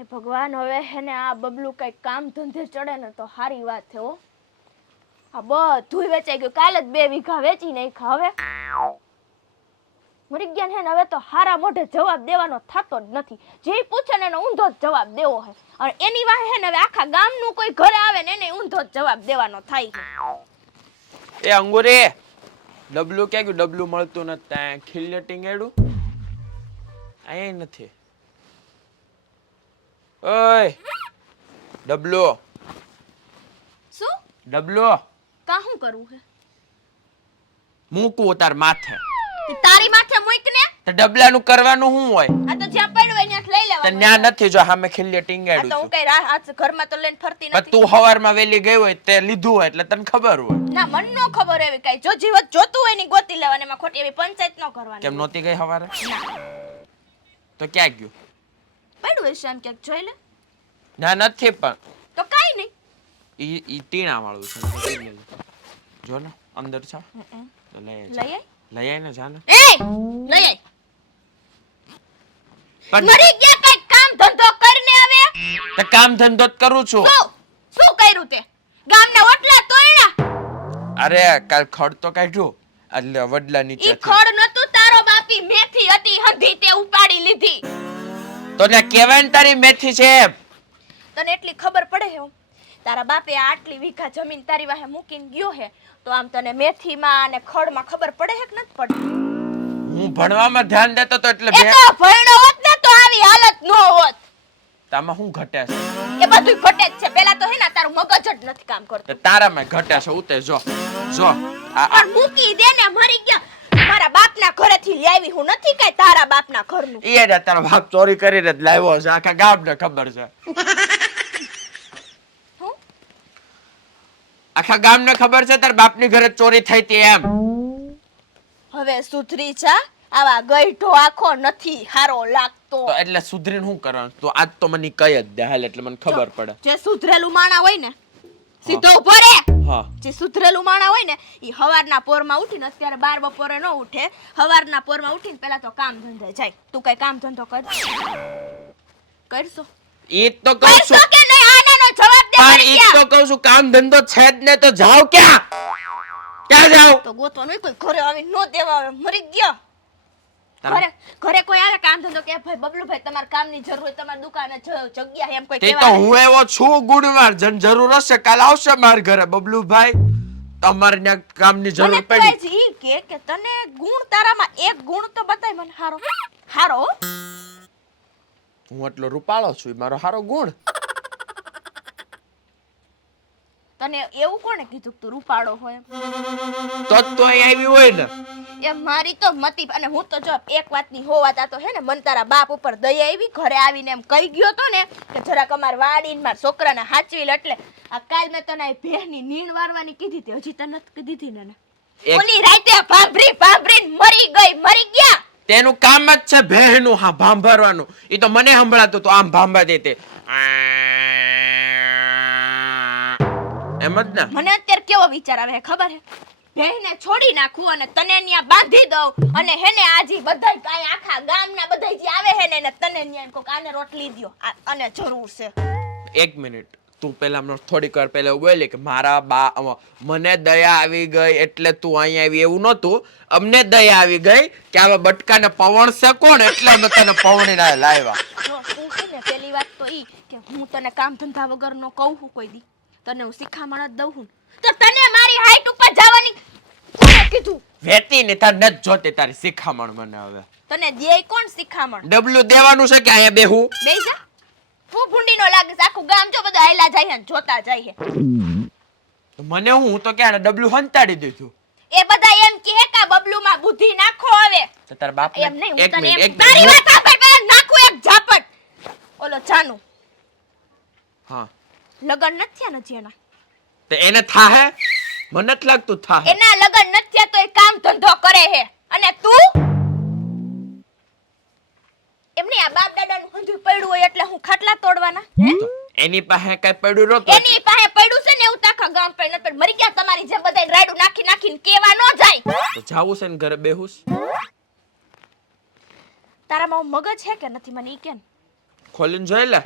એ ભગવાન હવે હેને આ બબલું કઈ કામ ધંધે ચડે ને તો સારી વાત છે હો. આ બધું વેચાઈ ગયું. કાલે જ 2 વીઘા વેચી નાખ્યા. હવે મરી ગયા ને હવે તો હારા મોઢે જવાબ દેવાનો થતો જ નથી. જે પૂછે ને એનો ઊંધો જ જવાબ દેવો છે. અને એની વાહે હે ને હવે આખા ગામનું કોઈ ઘરે આવે ને એને ઊંધો જ જવાબ દેવાનો થાય છે. એ અંગુરે ડબલું ક્યાં ગયું? ડબલું મળતું નથી. ત્યાં ખિલ્લેટિંગ એડું અહીંયા નથી. ઓય ડબલો, શું ડબલો કા શું કરવું છે? મૂકવું તાર માથે. તારી માથે મૂક ને. તો ડબલાનું કરવાનું શું હોય? આ તો જ્યાં પડ્યું હોય ત્યાંથી લઈ તો લેવાનું. ન્યા નથી જો સામે ખિલ્લેટિંગ આ એડું. તો હું કઈ આ ઘરમાં તો લઈને ફરતી પણ નથી. તું હવારમાં વેલી ગઈ હોય તે લીધું હોય એટલે તને ખબર હોય. ના મન નો ખબર એવી કઈ. જો જીવત જોતું હોય ની ગોતી લેવાની. એમાં ખોટી એવી પંચાયત નો કરવાની. કેમ નહોતી ગઈ હવારે? તો ક્યાં ગયું? પડ્યું હશે એમ ક્યાંક જોઈ લે. ના નથી પણ તો કાઈ નહીં. ઈ ટીણા વાળું છે. જો ને અંદર છે. તો લઈ લઈ આય ને જાને. આય. લઈ આય. પણ મરી ગયા કઈ કામ ધંધો કરીને આવે. તે કામ ધંધો જ કરું છું. શું કર્યું તે? ગામના ઓટલા તોડ્યા. અરે કાલ ખડ તો કાઢ્યું એટલે વડલા નીચે. ઈ ખડ નતું તારો બાપી મેથી હતી હંધી તે ઉપાડી લીધી. તો એટલે કેવાય ને તારી મેથી છે એમ. તને એટલી ખબર પડે હે તારા બાપે આટલી વીઘા જમીન તારી વાહે મૂકીને ગયો હે તો આમ તને મેથીમાં અને ખડમાં ખબર પડે હે કે નથી પડતી? હું ભણવામાં ધ્યાન દેતો તો એટલે એ તો ભણ્યો હોત ને તો આવી હાલત નો હોત. તામાં શું ઘટે છે? એ બધું ઘટે જ છે. પેલા તો હે ને તારું મગજ જ નથી કામ કરતું. તે તારામાં ઘટે છે. ઉતે જો જો પણ મૂકી દે ને. મરી ગયા. મારા બાપના ઘરેથી લઈ આવી હું નથી કઈ તારા બાપના ઘરનું. એ જ તારો બાપ ચોરી કરીને જ લાવ્યો છે. આખા ગામને ખબર છે. હું આખા ગામને ખબર છે તાર બાપની ઘરે ચોરી થઈ હતી એમ. હવે સુધરી જા. આવા ગઈઢો આખો નથી હારો લાગતો. તો એટલે સુધરીને શું કરવાનું? તો આજ તો મને કહી જ દે હાલ એટલે મને ખબર પડે. જે સુધરેલું માણા હોય ને સીધો ઉભો રે. હા જે સુધરેલું માણા હોય ને ઈ હવારના પોરમાં ઉઠીને અત્યારે 12 બપોરે ન ઉઠે. હવારના પોરમાં ઉઠીને પહેલા તો કામ ધંધે જાય. તું કઈ કામ ધંધો કરશો? ઈ તો કહું કરશો છું. કે નહીં આનાનો જવાબ દે. પણ ઈ તો કહું છું કામ ધંધો છે જ ને તો જાવ ક્યાં? ક્યાં જાવ? તો ગોતો નહીં કોઈ ઘરે આવી નો દેવા આવે. મરી ગયો. ઘરે કોઈ આવે કામ ધંધો કે ભાઈ બબલુભાઈ તમારે કામની જરૂર હોય તમારી દુકાને જગ્યા એમ કોઈ તે તો કહેવા હું એવો છું ગુણવાર જન જરૂર હશે કાલ આવશે માર ઘરે બબલુભાઈ તમારે ત્યાં કામની જરૂર મને પડી. તું ઈ કે તને ગુણ તારામાં એક ગુણ તો બતાય મને હારો. હારો હું એટલો રૂપાળો છું ઈ મારો હારો ગુણ. તને એવું કોણે કીધું કે તું રૂપાળો હોય? તો જ તો અહીં આવી હોય ને. એ મારી તો મતી. અને હું તો જો એક વાતની હો વાત આ તો હે ને મન તારા બાપ ઉપર દયા આવી. ઘરે આવીને એમ કહી ગયો તો ને કે જરાક અમાર વાડીને મારા છોકરાને હાચવી લે. એટલે આ કાલ મેં તને ભેહની નીણ વારવાની કીધી તે હજી તને નથી કીધી ને. ઓલી રાતે ભાંભરી મરી ગયા. તેનું કામ જ છે ભેહનું હા ભાંભરવાનું. ઈ તો મને સંભળાતું તો આમ ભાંભા દેતે એમ જ ને. મને અત્યારે કેવો વિચાર આવે ખબર હે? ભેહને છોડી નાખું અને તને ન્યા બાંધી દઉં અને હેને આજી બધાય કાઈ આખા ગામના બધાય જે આવે હે ને તને ન્યા કોક આને રોટલી દ્યો અને જરૂર છે. એક મિનિટ તું પેલા મને થોડીક વાર પહેલા બોલી કે મારા બા મને દયા આવી ગઈ એટલે તું અહીંયા આવી એવું નહોતું. અમને દયા આવી ગઈ કે આવા બટકાને પવણ છે કોણ એટલે અમે તને પવણીને લાવ્યા. જો તું છે ને પેલી વાત તો ઈ કે હું તને કામ ધંધા વગરનો કહું હું કોઈ દી તને હું શીખામણ જ દઉં હું. તો તને મારી હાઈટ ઉપર જવાની કોણે કીધું? વેતી ને તાર નથી જોતી તારી શિખામણ મને હવે. તને દે કોણ શીખામણ? ડબલું દેવાનું છે કે અહીંયા બેહું? બેહી જા. તું ભૂંડીનો લાગે છે. આખું ગામ જો બધા આયલા જાય ને જોતા જાય છે. મને હું તો ક્યારે ડબલું હંતાડી દીધું. એ બધા એમ કહે કે બબલુમાં બુદ્ધિ નાખો હવે. તો તાર બાપ એમ નહીં હું તને એમ તારી વાત સાંભળ પહેલા નાખું એક ઝાપટ. ઓલો જાનુ હા લગન નથી થયા ને જેના તે એને થાહે મને જ લાગતું થાહે. એના લગન નથી થયા તો એ કામ ધંધો કરે છે. અને તું એમની આ બાપ દાદાનું હંધું પડ્યું હોય એટલે હું ખાટલા તોડવાના હે? એની પાસે કઈ પડ્યું નહોતું. એની પાસે પડ્યું છે ને એવું તાખા ગામ પર નતર મરી ગયા તમારી જે બધાય રાડું નાખીને કેવા નો જાય. તો જાવું છે ને ઘરે બેહુસ. તારામાં મગજ છે કે નથી મને ઈ કેમ? ખોલીને જોઈ લે.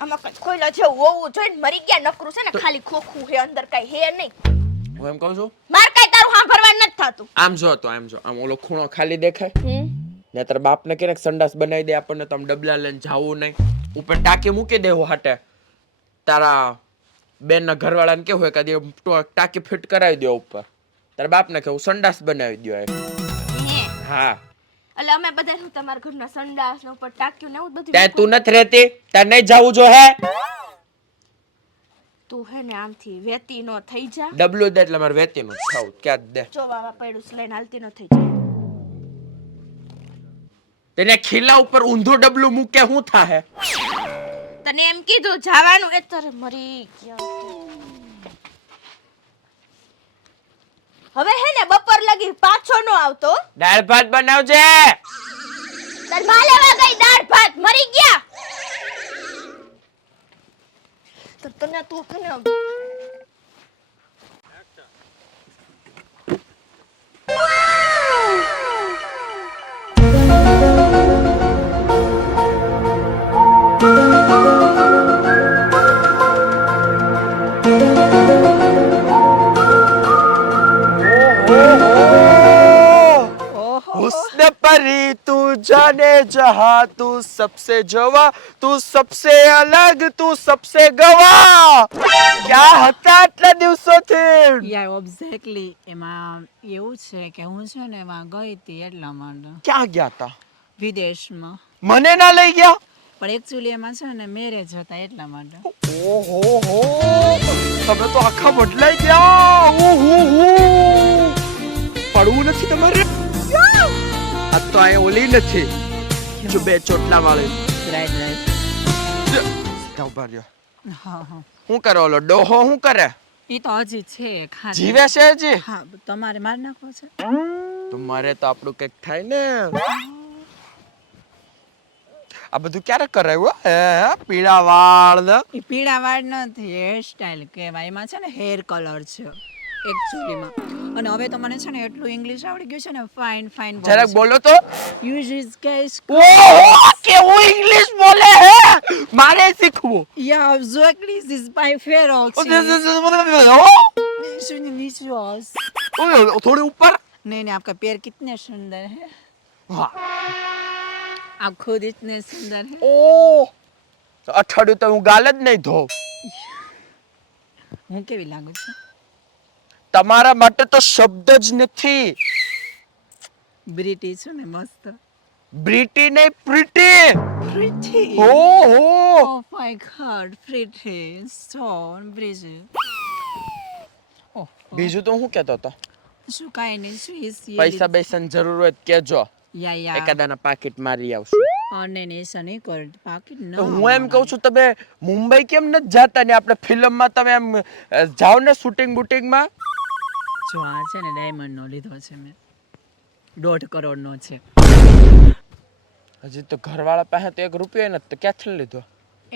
આમાં કઈ ખોઈલા જેવું હોવું જોઈએ ને, મરી ગયા નકરું છે ને ખાલી ખોખું હે, અંદર કઈ હે નહીં. હું એમ કહું છું, માર કઈ તારું સાંભળવાનું નથી થાતું. આમ જો તો આમ જો, આમ ઓલો ખૂણો ખાલી દેખાય ને, તારા બાપને કે સંડાસ બનાવી દે આપણને, તો આમ ડબલા લઈને જાવું નહીં, ઉપર ટાંકી મૂકી દેવું હાટે. તારા બેનના ઘરવાળાને કેવું હોય કદી ટાંકી ફિટ કરાવી દો ઉપર. તારા બાપને કેવું સંડાસ બનાવી દો એમ. હે હા, એટલે અમે બધા શું તમારા ઘરના સંડાસ ને ઉપર ટાક્યું ને એવું બધું ત્યાં તું નથી રહેતી, ત્યાં નહીં જાવું જો હે. તું હે ને આમથી વેતી નો થઈ જા. ડબલું દે એટલે મારે વેતીનું ખાવું ક્યાં દે. જો વાવા પડ્યું લઈને હાલતી નો થઈ જાય. તેને ખીલા ઉપર ઊંધું ડબલું મૂકે શું થાહે? તને એમ કીધું જવાનું એ તારે મરી ગયા. હવે હે ને બપોર લગી પાછો નો આવતો. દાળ ભાત બનાવજે. તાર બા લેવા ગઈ દાળ ભાત, મરી ગયા. તો તને તું તને हुस्न परी तू जाने जहां तू सबसे जवा तू सबसे अलग तू सबसे ગવા. ક્યાં હતા આટલા દિવસોથી? યા એક્ઝેક્ટલી એમાં એવું છે કે હું છે ને એમાં ગઈ હતી એટલા માટે. ક્યાં ગયા હતા? વિદેશમાં. મને ના લઈ ગયા? પણ એકચ્યુઅલી એમાં છે ને મેરેજ હતા એટલા માટે. ઓહો હો, તમે તો આખા બદલાઈ ગયા. પડવું નથી તમારે? આ તો આ ઓલી નથી જો બે ચોટલા વાળી. Right right. ઉભા રહ્યો. હા હા. શું કરે ઓલો ડોહો? શું કરે? એ તો હજી છે ખાલી. જીવે છે હજી? હા, તમારે માર નાખવો છે. તમારે તો આપણું કઈક થાય ને. આ બધું ક્યારે કરાયું? હે પીળા વાળ ને? એ પીળા વાળ નથી, હેર સ્ટાઈલ કહેવાય. એમાં છે ને હેર કલર છે એકચ્યુઅલીમાં. અને હવે તો મને છે ને એટલું ઇંગ્લિશ આવડી ગયું છે ને, ફાઇન ફાઇન. જરાક બોલો તો. Use is case. ઓહો, કેવું ઇંગ્લિશ બોલે હે! મારે શીખવું. Yeah exactly this is my favourite. थोड़े ऊपर. नहीं नहीं, आपका पैर कितने सुंदर है. हाँ. आप खुद इतने सुंदर हैं. ओह, अठवाडिયું તો હું ગાલ જ નહીં ધોઉં. હું કેવી લાગુ છું? તમારા માટે તો શબ્દ જ નથી. બ્રિટિશ છું ને, મસ્ત. બ્રિટી નહીં, પ્રીટી. પ્રિટી. ઓહો. Oh my god, pretty. So pretty. Oh. બીજું તો હું કહેતો હતો? શું કાંઈ નહીં, શું is પૈસા પૈસાની જરૂર હોય તો કહેજો. યા યા. એકાદાના પાકીટ મારી આવશું. નહીં નહીં, એસા નહીં કર. પાકીટ ન. હું એમ કહું છું, તમે મુંબઈ કેમ નથી જાતા ને? આપણે ફિલ્મમાં તમે એમ જાઓ ને શૂટિંગ બુટિંગમાં. જો આ છે ને ડાયમંડ નો લીધો છે મેં, 1.5 કરોડ નો છે. હજી તો ઘરવાળા પાસે તો 1 રૂપિયો નથી, તો ક્યાંથી લીધો?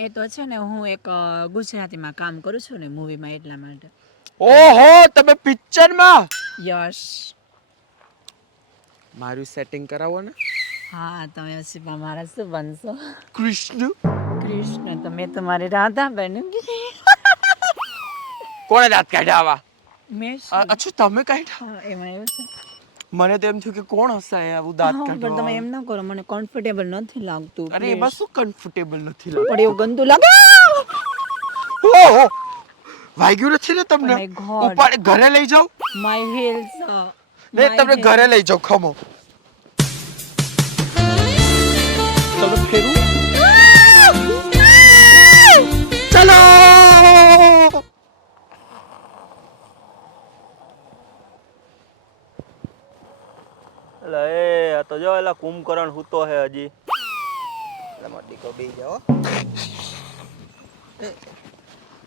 એ તો છે ને હું એક ગુજરાતીમાં કામ કરું છું ને, મૂવીમાં, એટલા માટે. ઓહો, તમે પિક્ચરમાં? યશ. મારું સેટિંગ કરાવો ને. હા, તમે હસી મારા શું બનશો? કૃષ્ણ. કૃષ્ણ તો મેં તમારી રાધા બનूंगी. કોણે દાંત કાઢ્યા આવા? મેં અચ્છા, તમે કાઢ્યા? હા, એમાં એવું છે. મને તો એમ થયું કે કોણ હશે આવું દાંત હા, પણ તમે કાઢવા? એમ ના કરો, મને કમ્ફર્ટેબલ નથી લાગતું. અરે એમાં શું કમ્ફર્ટેબલ નથી પણ લાગતું? એવું ગંદુ લાગે. ઓહો, વાગ્યું નથી ને તમને? Oh my God. ઉપાડ ઘરે લઈ જાઓ. My heals. ને તમને ઘરે લઈ જાઓ, ખમો. ચલો ફેરું. ચલો. એટલે એ આ તો જો એલા કુંભકરણ હૂતો હે હજી. એટલે મોટી કો બેહી જાઓ.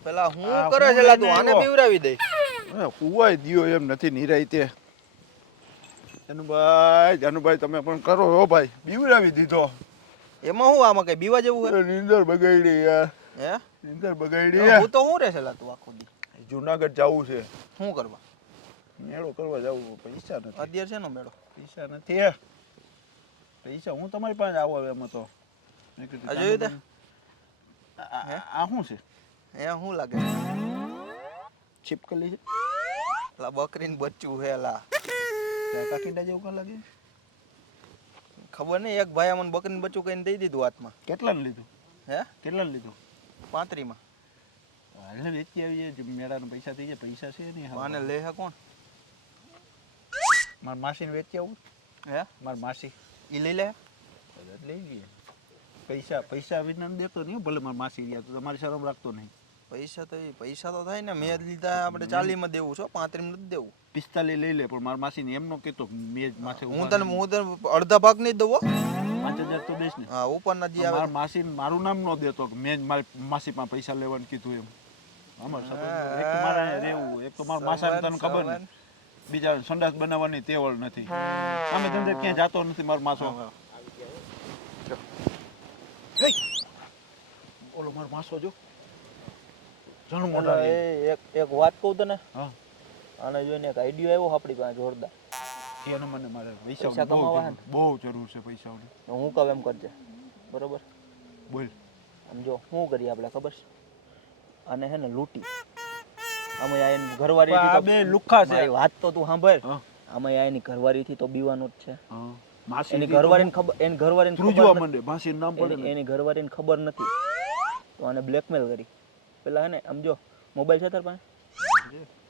પેલા હું કરે છે એલા તું આને પીવરાવી દે. કુવાય દિયો એમ નથી નિરાય તે. જાનુભાઈ તમે પણ કરો હો ભાઈ, બીવરાવી દીધો. એમાં હું આમાં કઈ બીવા જેવું હે? નીંદર બગાડી યાર. હે? નીંદર બગાડી. હું તો હું રે છે એલા તું આખો દી? જુનાગઢ જવું છે. શું કરવા? મેળો કરવા જવું, પૈસા નથી. અત્યારે છે નો મેળો? પૈસા નથી. પૈસા હું તમારી પાસે આવો એમાં તો. મેં કીધું આ જોયું તે? આ શું છે? એ શું લાગે? છીપકલી છે? લા બકરીનું બચ્ચું હે લા. કાકીડા જેવું કાં લાગે? ખબર નહીં, એક ભાઈ મને બકરીનું બચ્ચું કહીને દઈ દીધું હાથમાં. કેટલાને લીધું? હે? કેટલાને લીધું? 35 માં. હાલે વેચી આવી જાય, મેળાના પૈસા થઈ જાય. પૈસા છે નહીં હાવ. આને લે હે કોણ? મારા માસીને વેચી આવું. હે? મારા માસી ઈ લઈ લે. કદાચ લઈ લઈએ. પૈસા વિના દેતો નહીં હો, ભલે મારા માસી રહ્યા તો તમારી શરમ રાખતો નહીં. પૈસા તો થાય ને. મેં જ લીધા, આપણે 40 માં દેવું છો, 35 માં નથી દેવું. 45 લઈ લે, પણ મારા માસીને એમ નો કહેતો મેં જ માથે હું તને અડધા ભાગ નહીં દઉં હો. 5000 તો દેશ ને. હા, ઉપરના જે આવે. મારા માસી મારું નામ નો દેતો કે મેં જ મારી માસી પાસે પૈસા લેવાનું કીધું એમ. અમાર સંબંધ એક તો મારે રહેવું, એક તો મારા માસાને તને ખબર ને બીજા સંડાસ બનાવવાની તેવડ નથી. અમે ધંધે ક્યાંય જાતો નથી મારો માસો. ઓલો મારો માસો જો ઘણું મોટા રે. એક વાત કહું તને. હા, આને જોઈને એક આઈડિયા આવ્યો આપણી પાસે જોરદાર. એનો મને મારે પૈસા પૈસા કમાવા હે. બહુ જરૂર છે પૈસાની. તો હું કહું એમ કરજે, બરોબર? બોલ. આમ જો શું કરીએ આપણે ખબર છે? આને હે ને લૂંટી. આમાં આ એની ઘરવાળી આ બે લુખ્ખા છે. મારી વાત તો તું સાંભળ. હા. આમાં આ એની ઘરવાળીથી તો બીવાનું જ છે. હા, માસી એની ઘરવાળીને ખબર ધ્રુજવા માંડે, માસી નામ પડે ને. એની ઘરવાળીને ખબર નથી, તો આને બ્લેકમેલ કરી. પેલા હે ને આમ જો મોબાઈલ છે તાર પાસે?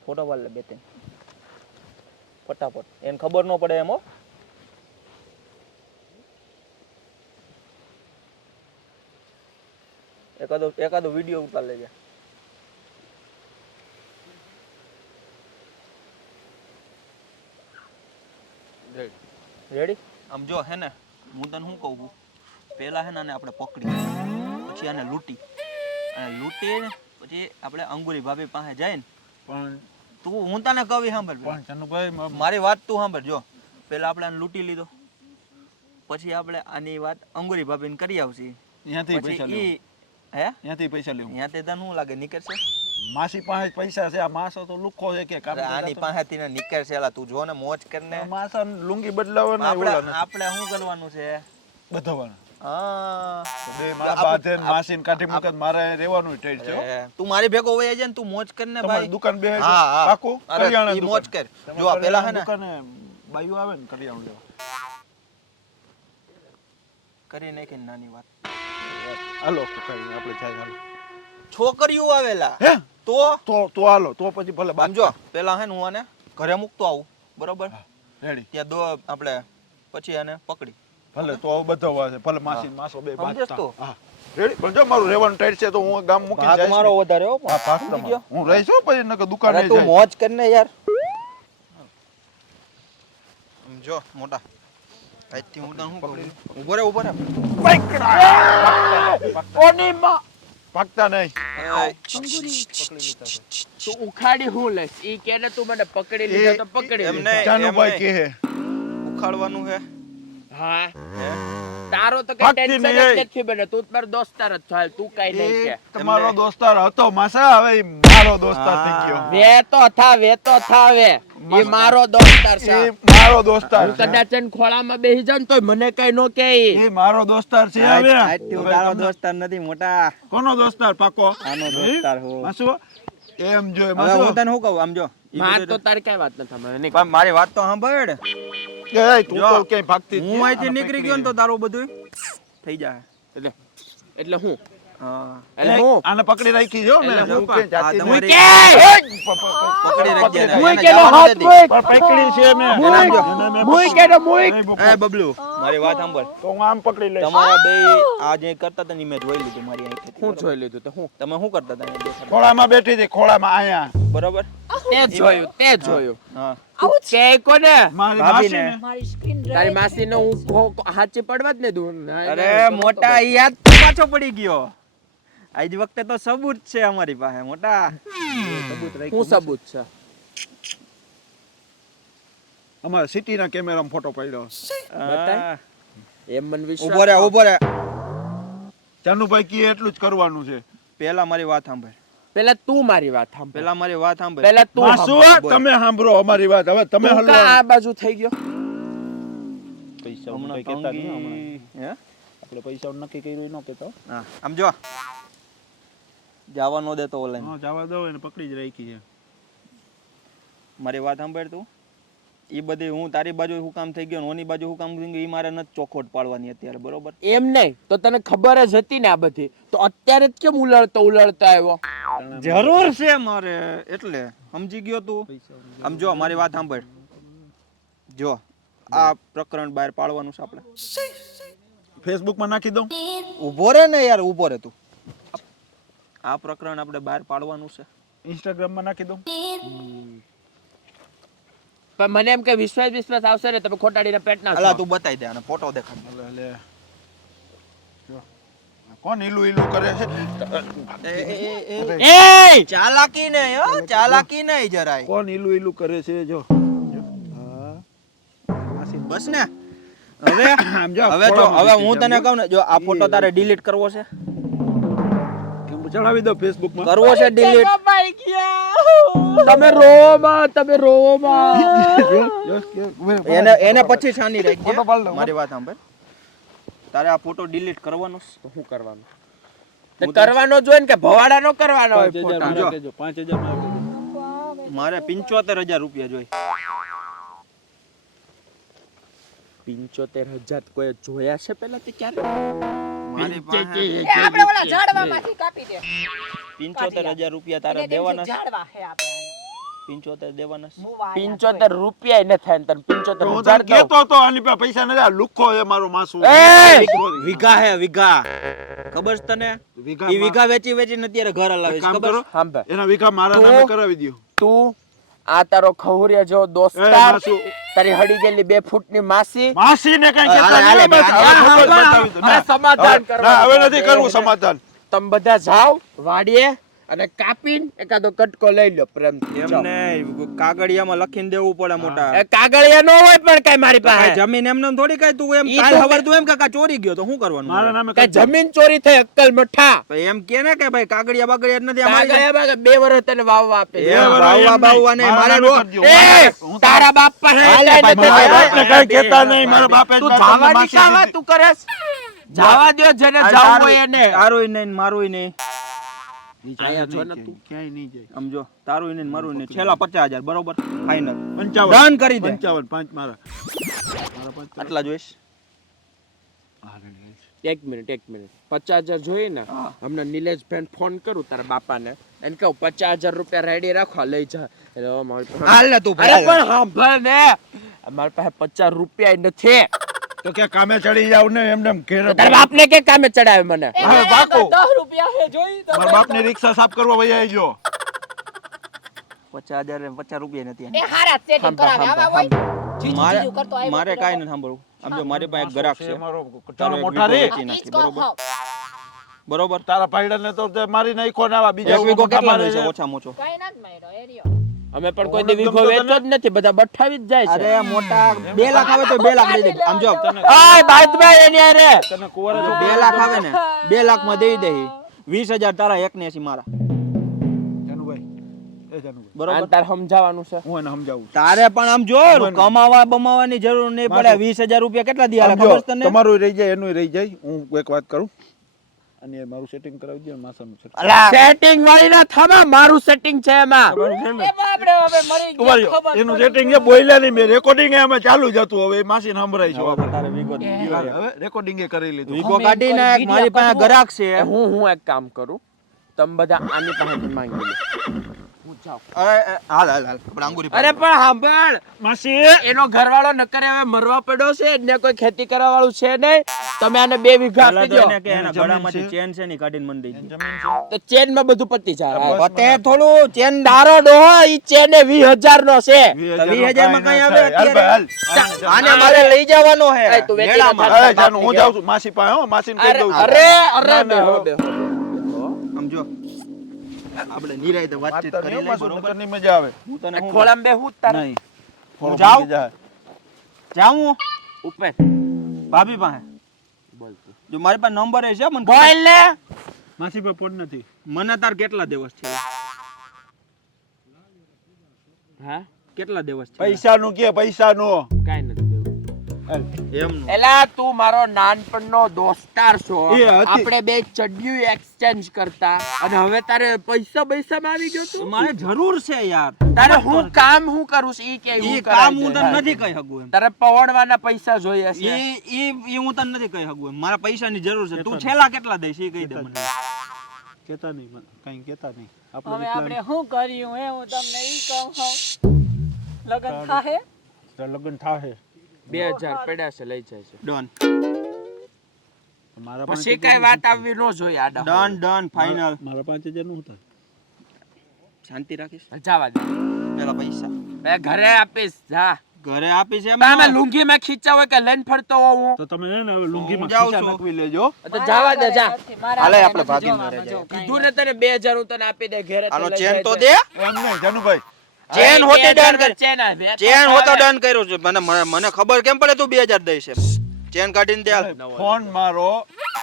ફોટો પાડ લે 2-3 ફટાફટ. એને ખબર ન પડે એમ હો. એકાદો વિડીયો ઉતાર લેજે. રેડી? આમ જો હે ને, હું તને શું કહું છું, પેલા હે ને આને આપણે પકડી, પછી આને લૂંટી, અને લૂંટી ને પછી આપણે અંગુરી ભાભી પાસે જાય ને. પણ તું હું તને કવિ સાંભળ. પણ ચનુભાઈ મારી વાત તું સાંભળ. જો પેલા આપણે આને લૂંટી લીધો, પછી આપણે આની વાત અંગુરી ભાભીને કરી આવશે. ત્યાંથી પૈસા પછી લેવું. હે ત્યાંથી પૈસા લેવું. ત્યાંથી તને શું લાગે નીકળશે? માસી પાસે જ પૈસા છે. આ માસો તો લુખ્ખો છે કે કામ અરે આની પાસેથી ને નીકળશે. એલા તું જો ને, મોજ કરીને. માસા લુંગી બદલાવવાના આપણે શું કરવાનું છે? બધાવાના. હા, બે મારા બાધે માસીને કાઢી મૂકે તો મારે રહેવાનું ટાઈટ છે હો. તું મારી ભેગો વહી જાય ને, તું મોજ કરીને તમારી ભાઈ. દુકાન બે હા, હા. પાકું અરે કરિયાણા ઈ મોજ દુકાન. કર. જો આ પેલા હે ને દુકાને બાયું આવે ને કરિયાણું લેવા. કરી નાખી નાની વાત. હાલો કઈ આપણે જાય હાલો. છોકરીઓ આવેલા હે તો હાલો તો પછી ભલે આમ જો પેલા હે ને હું આને ઘરે મૂકતો આવું, બરોબર? રેડી. ત્યાં આપણે પછી આને પકડી. ભલે તો આવું બધો વાસે ભલે માસી ને માસો બે સમજ્યો બાજતા. તું? હા રેડી. પણ જો મારું રહેવાનું ટાઈટ છે તો હું ગામ મૂકીને ભાગ જઈશ. મારો વધારે હો. હા પાક તમારો. હું રહીશ હો, પછી નકર દુકાને અરે તું જાય. મોજ કરીને યાર. આમ જો મોટા આજથી હું તને શું કહું, ઉભો રે. ઓની માં પાકતા નહીં. તું ઉખાડી હું લઈશ ઈ કે ને તું મને પકડી લીધો તો પકડી એમ લીધો. નહીં, ચાનુભાઈ એમ કે હે ઉખાડવાનું હે. હા, તારો તો કઈ પાકતી ટેન્શન નહીં. જ નથી બને. તું તારો દોસ્તાર જ છો, તું કઈ નહીં કે. તમારો દોસ્તાર હતો માસા, હવે ઈ મારો દોસ્તાર થઈ ગયો. વેતો થાવે ઈ મારો દોસ્તાર છે. એ મારો દોસ્તાર હું છે. કદાચ એને ખોળામાં બેસી જાઉં ને તોય મને કઈ નો કે ઈ. એ મારો દોસ્તાર છે. હવે આજથી હું તારો દોસ્તાર નથી મોટા, કોનો દોસ્તાર પાકો? આનો દોસ્તાર હું. માસુ એમ જો હવે માસુ હું તને શું કહું, આમ જો માર તો તારી કઈ વાત નથી મને નહીં. પણ મારી વાત તો સાંભળ. એ તું તો ક્યાંય ભાગતી જ હું નહીં. અહીંથી નીકળી ગયો ને તો તારું બધું થઈ જાય. એટલે હું હા, એટલે હું આને પકડી રાખી જો ને. એટલે હું હું ક્યાંય જાતી આ નહીં. તમારી- કે પકડી રાખજે ને. મુઈ એને કેનો જવા હાથ નથી. મુઈ પણ પકડી છે મેં. મુઈ. એને મેં મુઈ પકડી. કેનો મુઈ. નહીં બપો. એ બબલુ, મારી વાત સાંભળ. તો હું આમ પકડી લઈશ. તમારા બે આ જે કરતા હતા ને મેં જોઈ લીધું મારી અહીંથી. હું જોઈ લીધું તો હું તમે શું કરતા હતા અહીંયા બેઠા? ખોળામાં બેઠી હતી, ખોળામાં આયા. બરોબર? તે જોયું હા. કે કોને મારી ભાભીને. માસીને. મારી સ્ક્રીન તારી માસીને હું હાચી પડવા જ ને દઉં. અરે મોટા ઈ યાદ તો પાછો પડી ગયો. આજ વખતે તો સબૂત છે અમારી પાસે મોટા. સબૂત હું સબૂત છે. અમારા સિટીના કેમેરામાં ફોટો પાડ્યો. બતાય. એમ મને વિશ્વાસ ઉભો રે, ઉભો રે. ચાનુભાઈ કહે એટલું જ કરવાનું છે. પેલા મારી વાત સાંભળ. પેલા તું મારી વાત સાંભળ. પેલા મારી વાત સાંભળ. પેલા તું માસુ સાંભળ. તમે સાંભળો અમારી વાત. હવે તમે તું હલવા. કા આ બાજુ થઈ ગયો? પૈસા હમણાં તંગી. હે? આપણે પૈસા નક્કી કર્યું ન કેતો. હા આમ જો જવા ન દેતો ઓનલાઈન. હા જવા દો એને પકડી જ રાખી છે. મારી વાત સાંભળ તું. એ બધી હું તારી બાજુ શું કામ થઈ ગયો ને ઓની બાજુ શું કામ થઈ ગયું એ મારે નથી ચોખવટ પાડવાની અત્યારે, બરોબર? એમ નહીં તો તને ખબર જ હતી ને આ બધી, તો અત્યારે જ કેમ ઉલળતો આવ્યો? જરૂર છે મારે એટલે સમજી ગયો તું. આમ જો મારી વાત સાંભળ, જો આ પ્રકરણ બહાર પાડવાનું છે આપણે. ફેસબુક માં નાખી દઉં. ઊભો રે ને યાર, ઊભો રે તું. આ પ્રકરણ આપણે બહાર પાડવાનું છે. ઇન્સ્ટાગ્રામ માં નાખી દઉં. પણ મને એમ કે વિશ્વાસ આવશે ને, તમે ખોટાડીને પેટ ના અલા તું બતાવી દે અને ફોટો દેખાડ. લે જો કોણ ઈલું કરે છે? એ ચાલાકી નહીં હો, ચાલાકી નહીં જરાય. કોણ ઈલું કરે છે? જો બસ ને હવે હવે હું તને કહું ને, જો આ ફોટો તારે ડિલીટ કરવો છે, ચડાવી દો ફેસબુક માં. કરવો છે ડિલીટ. તમે રોવો માં એને પછી છાની રાખજે. મારી વાત સાંભળ, તારે આ ફોટો ડિલીટ કરવાનો છે. તો શું કરવાનું? તે કરવાનો જોઈએ ને કે ભવાડા નો કરવાનો હોય ફોટા? 5000 માં મારે 75000 રૂપિયા જોઈએ. 75000 કોઈ જોયા છે પેલા તે ક્યારે? મારી પાસે આપણે ઓલા ઝાડવામાંથી કાપી દે. 75000 રૂપિયા તારે દેવાના છે. ઝાડવા હે આપણે. 75 દેવાના છે. 75 રૂપિયા ન થાય ને તને 75000 દઉં. કેતો તો આની પાસે પૈસા નથી. આ લુખો એ મારો માસુ. એ! વીઘા હે વીઘા, ખબર છે તને? વીઘા ઈ વીઘા વેચીને અત્યારે ઘર હલાવે છે, કામ ખબર કરો છે? સાંભળ, એના વીઘા મારા નામે કરાવી દો. તું આ તારો ખવરિયા જેવો એ દોસ્તાર, માસુ. તારી હડી ગયેલી 2 ફૂટની માસી, માસી ને કઈ હાલે, કહેતા હાલે, નહીં. બસ હાલે, આ ફોટો હાલે, બતાવી દો. અરે ના, સમાધાન હવે- કરવા ના, હવે દે. નથી કરવું સમાધાન. તમે બધા જાઓ વાડીએ અને કાપીને એકાદો કટકો લઈ લો પ્રેમથી. જાઓ. એમને કાગળિયામાં લખીને દેવું પડે મોટા. એ કાગળિયા નો હોય પણ કઈ મારી કાંઈ પાસે. જમીન એમને એમ થોડી કઈ તું એમ ઈ કાલ તો ખબર તું એમ કે ચોરી ગયો તો શું કરવાનું? મારા નામે કઈ જમીન ચોરી થઈ અક્કલ મઠા. તો એમ કે ને કે ભાઈ કાગળિયા બાગળિયા જ નથી અમારી. કાગળિયા બાગા 2 વર્ષ તને વાવવા આપે છે. એ વાવવા બાવવા નહીં, મારે એ તારા બાપ પાસે હાલે કઈ નથી. ભાઈ, મારા બાપને કઈ કહેતા નહીં. મારા બાપે જ તું તમને જવાની માસી કા વાત દીધી. તું કરેસ? જવા દ્યો જેને જાવું હોય એને. તારુંય નહીં ને મારુંય નહીં. આયા છો ને તું. ક્યાંય નહીં જાય. સમજો, તારુંય નહીં ને મારુંય નહીં. છેલ્લા 50000 બરોબર, ફાઇનલ 55 ડન કરી દે. 55 પાંચ મારા પાંચ. આટલા જોઈશ. એક મિનિટ 50000 જોઈએ ને, હમણાં નિલેશ બેન ફોન કરું તારા બાપાને, એને કહું 50000 રૂપિયા રેડી રાખો લઈ જા. એટલે હવે મારી પાસે- હાલ ને તું અરે ભાઈ. પણ સાંભળ ને, મારી પાસે 50 રૂપિયા નથી. તો કે કામે ચડી જાવ ને એમને એમ ઘેર. તો તારા બાપને કે કામે ચડાવે મને? હવે પાકો. 10 રૂપિયા હે જોઈ તો. મારા બાપની રિક્ષા સાફ કરવા વહી આવજો. 50000 ને 50 રૂપિયા નથી. એ હારા સેટિંગ કરાવે આવા હોય. મારે જીજુ કરતો આવ્યો મારે પેલો. કાંઈ નથી સાંભળવું. આમ જો મારી પાસે એક ગ્રાહક છે. મારો તારો ચાલો એક મોટા વીઘો રે. વેચી નાખી, ઈજ કહો, બરોબર? હા. બરોબર. તારા ભાઈડાને તો તે મારી નાખ્યો ને આવા બીજા એક વીઘો મોટા કેટલા મારે છે છે. ઓછામાં ઓછો? કાંઈ ના જ માર્યો, એ રહ્યો. અમે પણ કોઈ દી વીઘો વેચતો જ નથી, બધા બઠાવી જ જાય છે. અરે મોટા 2 લાખ આવે તો 2 લાખ દઈ દે. આમ જો ઓય બાદભાઈ એની હારે. તને કુંવારા છો. 2 લાખ આવે ને 2 લાખ માં દઈ દે. 20000 તારા 180 મારા, જાનુભાઈ એ જાનુભાઈ બરોબર? આને તારે સમજાવવાનું છે. હું એને સમજાવું. તારે પણ આમ જો કમાવા બમાવાની જરૂર નહીં પડે. 20000 રૂપિયા કેટલા દી હાલે ખબર છે તને? તમારું રહી જાય એનું રહી જાય. હું એક વાત કરું અને એ મારું સેટિંગ કરાવી દો. માસાનું setting. અલા સેટિંગ વાળી ના થામા, મારું સેટિંગ છે એમાં. તમારું છે ને? એ બાપરે હવે મરી ગયા, તમારી ખબર એનું પડી. સેટિંગ એ બોલ્યા નહીં. મેં રેકોર્ડિંગ એમાં ચાલુ જ હતું. હવે માસીને સંભળાય છે. હવે તારે વીઘો દીધો. હવે રેકોર્ડિંગ એ કરી લીધું. વીઘો કાઢી નાખ. મારી પાસે ગ્રાહક છે. હું એક કામ કરું, તમે બધા આની પાસેથી માંગી લો. અરે હાલ હાલ હાલ આપણે આંગુરી અરે પણ સાંભળ, માસી એનો ઘરવાળો નકર હવે મરવા પડ્યો છે, ને કોઈ ખેતી કરવા વાળું છે નહીં. તમે આને 2 વીઘા પહેલા આપી તો દો એને કે એના જમીન ગળામાંથી છે. ચેન છે ને કાઢીને મને દઈ દે. જમીન છે. તો ચેન માં બધું પતી જાય. પતે થોડું ચેન તારો ડોહો ઈ ચેન 20000 નો છે. 20,000 માં કઈ ના આવે થાય. હાલ અત્યારે? ભાઈ, હાલ. આને મારે લઈ જવાનો હે એ તું વેચી મેળામાં. નાખ. અરે જાનુ, હું જાઉં છું માસી પાસે. હો, માસીને કહી અરે દઉં છું. અરે અરે ના, ના, બેહો હો. બેહો. આમ જો આપણે નિરાયતે વાતચીત વાતતા કરી નહીં, લઈ, માસી, બરોબર? નકરની મજા આવે. હું તને શું ખોળામાં બેહું જ તારે. નહીં. હું જાઉં? જાય. જાઉં ઉપર ભાભી પાસે? બોલ તું. જો મારી પાસે નંબર છે મને બોલ ને. માસી પાસે ફોન નથી. મને તાર કેટલા દિવસ છે? હા કેટલા દિવસ છે? પૈસાનું કે પૈસાનું. કાઈ નથી દેવું. એમ એલા તું મારો નાનપણનો દોસ્તાર છો એ હતી. આપણે બે ચડ્યું એક્સચેન્જ કરતા અને હવે તારે પૈસા માં આવી ગયો તું મારે જરૂર છે યાર તારે હું કામ હું કરું છું ઈ કે ઈ હું કામ કરાવી હું દે. તને નથી કહી શકું એમ તારે પવડવાના પૈસા જોઈએ છે ઈ હું તને નથી કહી શકું એમ મારા પૈસાની જરૂર છે તું છેલ્લા કેટલા દઈશ ઈ કહી દે મને કેતા નહીં મને, કાંઈ કેતા નહીં હવે આપણે આપણે શું કર્યું એ હું તમને ઈ કહું છું. લગન થાહે લગ્ન થાશે 2000 પડ્યા છે લઈ જાય છે ડન મારા પછી કઈ વાત આવવી ન જોઈએ આડા ડન ડન ફાઇનલ મારા 5000 નું થાય. શાંતિ રાખીશ જવા દે પેલા પૈસા બે ઘરે આપીશ જા ઘરે આપીશ એમ આમાં લુંગી માં ખીચા હોય કે લઈને ફરતો હોઉં હું તો તમે છે ને હવે લુંગીમાં હું જાઉં ખિસ્સા છું. નકવી લેજો. તો જવા દે જા હાલે આપણે ભાગીને ઘરે જઈએ. કીધું ને તને 2000 હું તને આપી દે ઘરે આનો ચેન તો દે એમ નહીં જાનુભાઈ, ચેન હોતે ડન કર ચેન ચેન હોતો ડન કર્યો છે મને ખબર કેમ પડે તું 2000 દઈશ એમ ચેન કાઢીને દે હાલ. ફોન મારો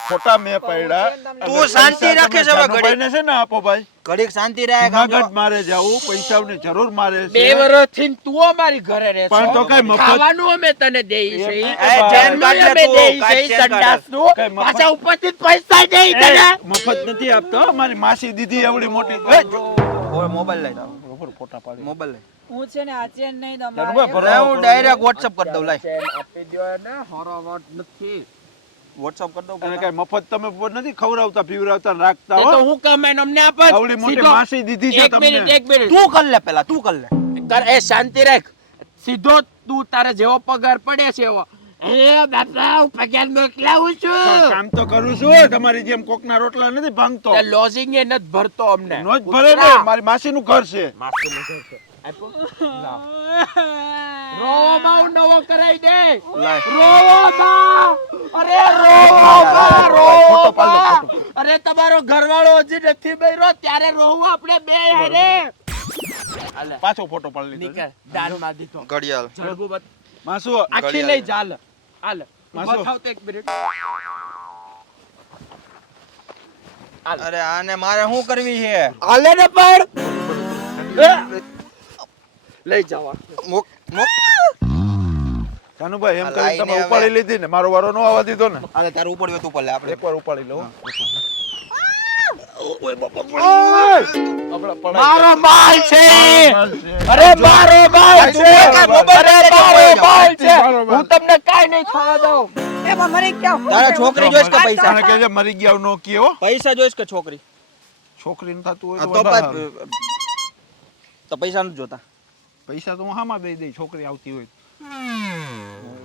ખોટા મેં પડ્યા. તું શાંતિ રાખે છે હવે ઘડીક. જાનુભાઈને છે ને આપો ભાઈ. ઘડીક શાંતિ રાખ આમ જો. જુનાગઢ મારે જાવું, પૈસાની જરૂર મારે બે છે. વર્ષથી તું અમારી ઘરે રહેશો પણ તો કઈ મફત- ખાવાનું અમે તને દેઈ છે એમ એ ચેન કાઢ લે અમે તું, દેઈ કાઢ છે ચેન કાઢ. સંડાસનું. કઈ મફત- પાછા ઉપરથી જ પૈસા દેઈ તને મફત નથી આપતો, મારી માસી દીદી એવડી મોટી. ઓય મોબાઈલ લઈ જાવ ખોટા પાડે. મોબાઈલ લઈ હું છે ને આ ચેન નહીં દઉં જાનુભાઈ, મારે. ભરાવો હું ડાયરેક્ટ WhatsApp કરી દઉં લાઈ ચેન આપી દ્યો ને હરો વાત નથી WhatsApp કરી દઉં અને પેલા. કઈ મફત તમે નથી ખવડાવતા પીવડાવતા રાખતા એ તો હો. હું કમાઈને અમને આપત આવડી મોટી સીધો. માસી દીધી છે એક તમને. મિનિટ એક મિનિટ તું કર લે પેલા તું કર લે કર એ શાંતિ રાખ સીધો તું તારે જેવો પગાર પડે છે એવો એ બાપા હું પગાર મોકલાવું છું કામ તો કરું છું, તમારી જેમ કોકના રોટલા નથી ભાંગતો. લોઝિંગ એ નથી ભરતો અમને નો જ ભરે ને, મારી માસીનું ઘર છે. માસીનું ઘર છે. આપો. લાવ. રોવો માં નવો કરાઈ દે લાય રોવો માં અરે રોવો માં રોવો ફોટો પાડ લો, માં. ફોટો. અરે તમારો ઘરવાળો હજી નથી બન્યો ત્યારે રોવું આપણે બે હારે હાલે પાછો ફોટો પાડી લીધો છે. નીકળ દાનમાં દીધો ઘડિયાળ જડબુ બત માસુ આખી ઘડિયાળ. લઈ ચાલ હાલ માસુ. ઉભો થાવ તો એક મિનિટ અરે આને મારે શું કરવી છે હાલે ને પણ લઈ જાવ મુક મુક જાનુભાઈ એમ આ કરીને લાઈને તમે હવે. ઉપાડી લીધી ને, મારો વારો નો આવવા દીધો ને. આને તારું ઉપડવે તું પડે આપણે એકવાર ઉપાડી લઉં. મારો માલ છે માલ અરે મારો માલ છે તું મોબાઈલ અરે લઈ મારો જાઓ. માલ છે મારો માલ. હું તમને કાઈ નહીં ખાવા દઉં એમાં મને ક્યાં હું તારા છોકરી જોઈશ કે પૈસા જાણે કે જે મરી ગયા નો કયો પૈસા જોઈશ કે છોકરી છોકરી ન થતું હોય હા, તો તો વધારે. તો પૈસા નથી જોતા પૈસા તો હું હામાં દઈ દઈ, છોકરી આવતી હોય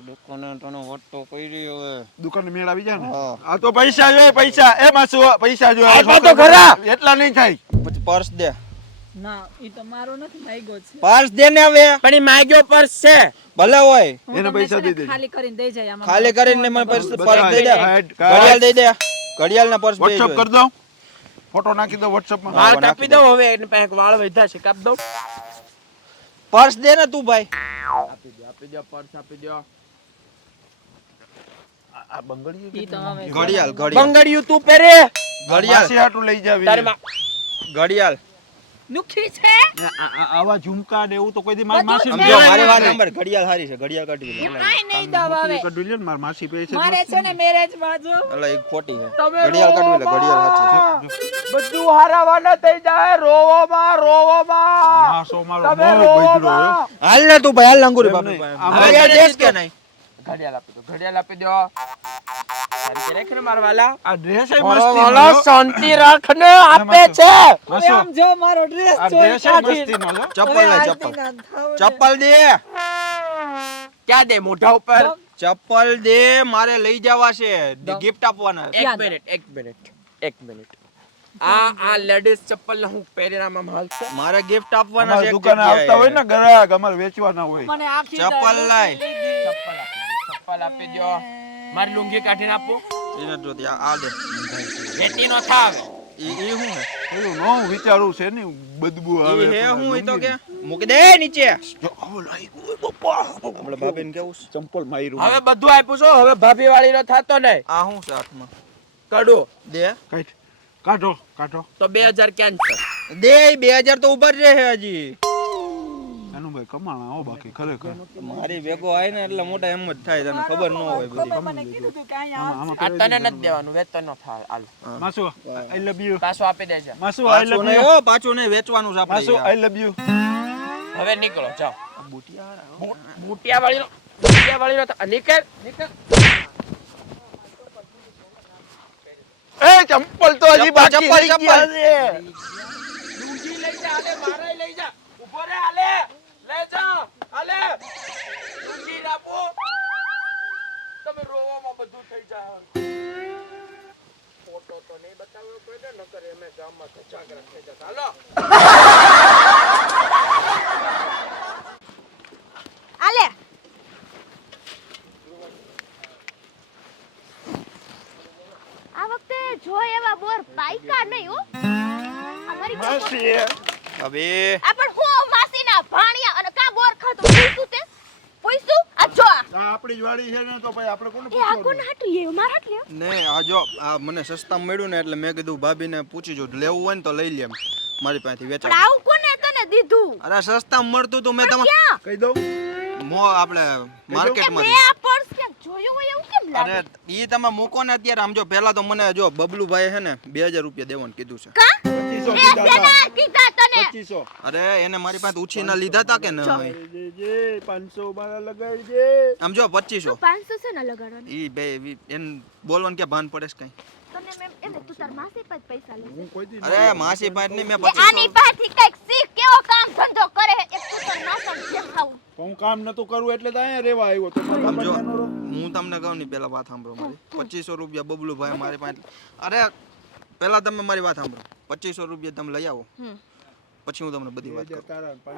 દુકાને તને વટતો કરી હવે દુકાન મેળ આવી જાય ને. હા. આ તો પૈસા જોઈએ, પૈસા એ માસુ પૈસા જોઈએ. આપ્યા તો ખરા. એટલા નહીં થાય. પછી પર્સ દે ના ઈ તો મારો નથી માંગ્યો છે પર્સ દે ને હવે પણ ઈ માગ્યો પર્સ છે ભલે હોય હું એને તમને પૈસા છે ને દઈ દેજો. ખાલી કરીને દઈ જાય આમાં ખાલી કરીને મને પર્સ બધા દઈ દે કાઢ, કાઢ. ઘડિયાળ દઈ દે ઘડિયાળ ના પર્સ બે વોટ્સઅપ કરી દઉં, ફોટો નાખી દો WhatsApp માં. વાળ નાખી કાપી દઉં હવે એની પાસે વાળ વધ્યા છે કાપ દઉં પર્સ દે ને તું ભાઈ આપી દો પર્સ આપી દો આ બંગડીયું ઈ તો હવે ઘડિયાળ ઘડિયાળ બંગડિયું તું પહેરે ઘડિયાળ માસી હાટું લઈ જાવી. તારી માં ઘડિયાળ દુખી છે આવા ઝુમકા ને એવું તો કોઈ દી મારી માસી બધું સમજો છે. મારી વાત નંબર ઘડિયાળ હારી છે ઘડિયાળ કાઢી લે હું કાંઈ નહીં દઉં હવે કઢવી લ્યો ને, મારી માસી પૈસે મારે છે ને મેરેજ માં જો એટલે એક ખોટી છે તમે ઘડિયાળ કાઢવી લે રોવો ઘડિયાળ માં. સાચી બધું હારાવાના થઈ જાય રોવો માં માસો મારો તમે મોહ રોવો બગડ્યો હે. માં. હાલ ને તું ભાઈ હાલ લંગુરી એમ બાપુ નહીં. પાસે. આમ ઘડિયાળ દેશ કે નહીં ઘડિયાળ આપી દો ઘડિયાળ આપી દો શાંતિ રાખ ને મારા વાલા આ ડ્રેસ એ મારો મસ્તી વાલા નો. શાંતિ રાખ ને આપે માસુ. છે હવે માસુ, આમ જો મારો ડ્રેસ આ જોઈ ડ્રેસ એ કાઢી મસ્તી નો છે. ચપ્પલ લે ચપ્પલ ચપ્પલ દે ક્યાં દે મોઢા ઉપર ચપ્પલ દે મારે લઈ જવા છે ગિફ્ટ આપવાના છે. એક મિનિટ આ લેડીઝ ચપ્પલ ને હું પહેરીનામાં હાલશે મારે ગિફ્ટ આપવાના અમારી છે એક દુકાને જગ્યાએ. આવતા હોય ને ગ્રાહક, અમારે વેચવાના હોય. મને આખી ચપ્પલ લાય ચપ્પલ આપી દો મારી લુંગી કાઢીને આપો એને જોતી આ દે વેટી નો થાવ ઈ હું હે પેલું નો વિચારું છે ને બદબુ આવે. ઈ હે હું ઈ તો કે મૂકી દે નીચે જો, આવો લાગ્યું, ઓય બાપા. આપણે ભાભીને કેવું છે? ચંપલ માર્યું. હવે બધું આપ્યું છો હવે ભાભી વાળી નો થાતો નહીં આ હું છે હાથમાં કડો દે કાઢ. કાઢો કાઢો. તો 2000 કેન્સલ દે 2000 તો ઉપર રહે હજી જાનુભાઈ ભાઈ કમાણા હો બાકી ખરેખર મારી ભેગો આય ને એટલે મોટા એમ જ થાય તને ખબર ન હોય બધી મને કીધું તું કે અહીંયા આવ. આમાં આ તને નથી દેવાનું વેતન નો થાય હાલ માસુ આઈ લવ યુ પાછો આપી દેજે માસુ આઈ લવ પાછું નહીં યુ હો, પાછું નહીં વેચવાનું છે માસુ આપણે આઈ લવ યુ હવે નીકળો જાઓ બુટિયા બુટિયા વાળીનો નીકળ નીકળ એ ચંપલ તો હજી બાકી ચપ્પલ, રહી ચપ્પલ. ગયા છે. લુંગી લઈ જા હાલે મારાય લઈ જા ઉભો રે હાલે લઈ જા હાલે લુંગી રાખો તમે રોવામાં બધું થઈ જાય ફોટો તો નહીં બતાવ્યો કોઈ ને નકર એમે ગામમાં કચાગરા થઈ જતા હાલો આલે આ વખતે જો એવા બોર પાઈકા નહીં હો અમારી માસી હવે આ પણ હું માસીના ભાણિયા અને કા બોર ખાતો પૂછું તે પૂછું આ જો આ આપણી જ વાડી છે ને તો ભાઈ આપણે કોને એ આ કોણ પૂછવાનું હાટલી એ માર હાટલી ને આ જો આ મને સસ્તા મળ્યું ને એટલે મેં કીધું ભાભીને પૂછી જો લેવું હોય ને તો લઈ લે એમ મારી પાસેથી પણ વેચાય આવું કોને તને દીધું અરે સસ્તા મળતું તો મેં તમે ક્યાં કહી દઉં મો આપણે એ માર્કેટમાં મેં આ પર્સ ક્યાંક જોયું હોય એવું કેમ અરે લાગે ઈ તમે મૂકો ને અત્યારે આમ જો પહેલા તો મને જો બબલુભાઈ છે ને 2000 રૂપિયા દેવાનું કીધું છે કા 2500 એ કીધા હતા. શેના કીધા તને 2500 અરે એને મારી પાસે ઉછીના લીધા તા કે ન હોય જે 500 મારા લગાડજે આમ જો 2500 500 છે ને લગાડવાનું ઈ બે એન બોલવાનું કે ભાન પડે છે કઈ તને મેં એને તું તાર માસી પાસે પૈસા લે હું કોઈ દી અરે માસી પાસે નહીં મેં એ આની 2500 પાસેથી કઈક શીખ કેવો કામ ધંધો કરે હે. એક તું તાર માસા દેખાવું હું કામ નતું કરવું એટલે તો અહીંયા રહેવા આવ્યો તો મારા આમ જો બાપાનો રો. હું તમને કહું ની પેલા વાત સાંભળો મારી 2500 રૂપિયા બબલુભાઈ મારી પાસે અરે પેલા તમે મારી વાત સાંભળો 2500 રૂપિયા તમે લઈ આવો પછી હું તમને બધી વાત કરું તારા 500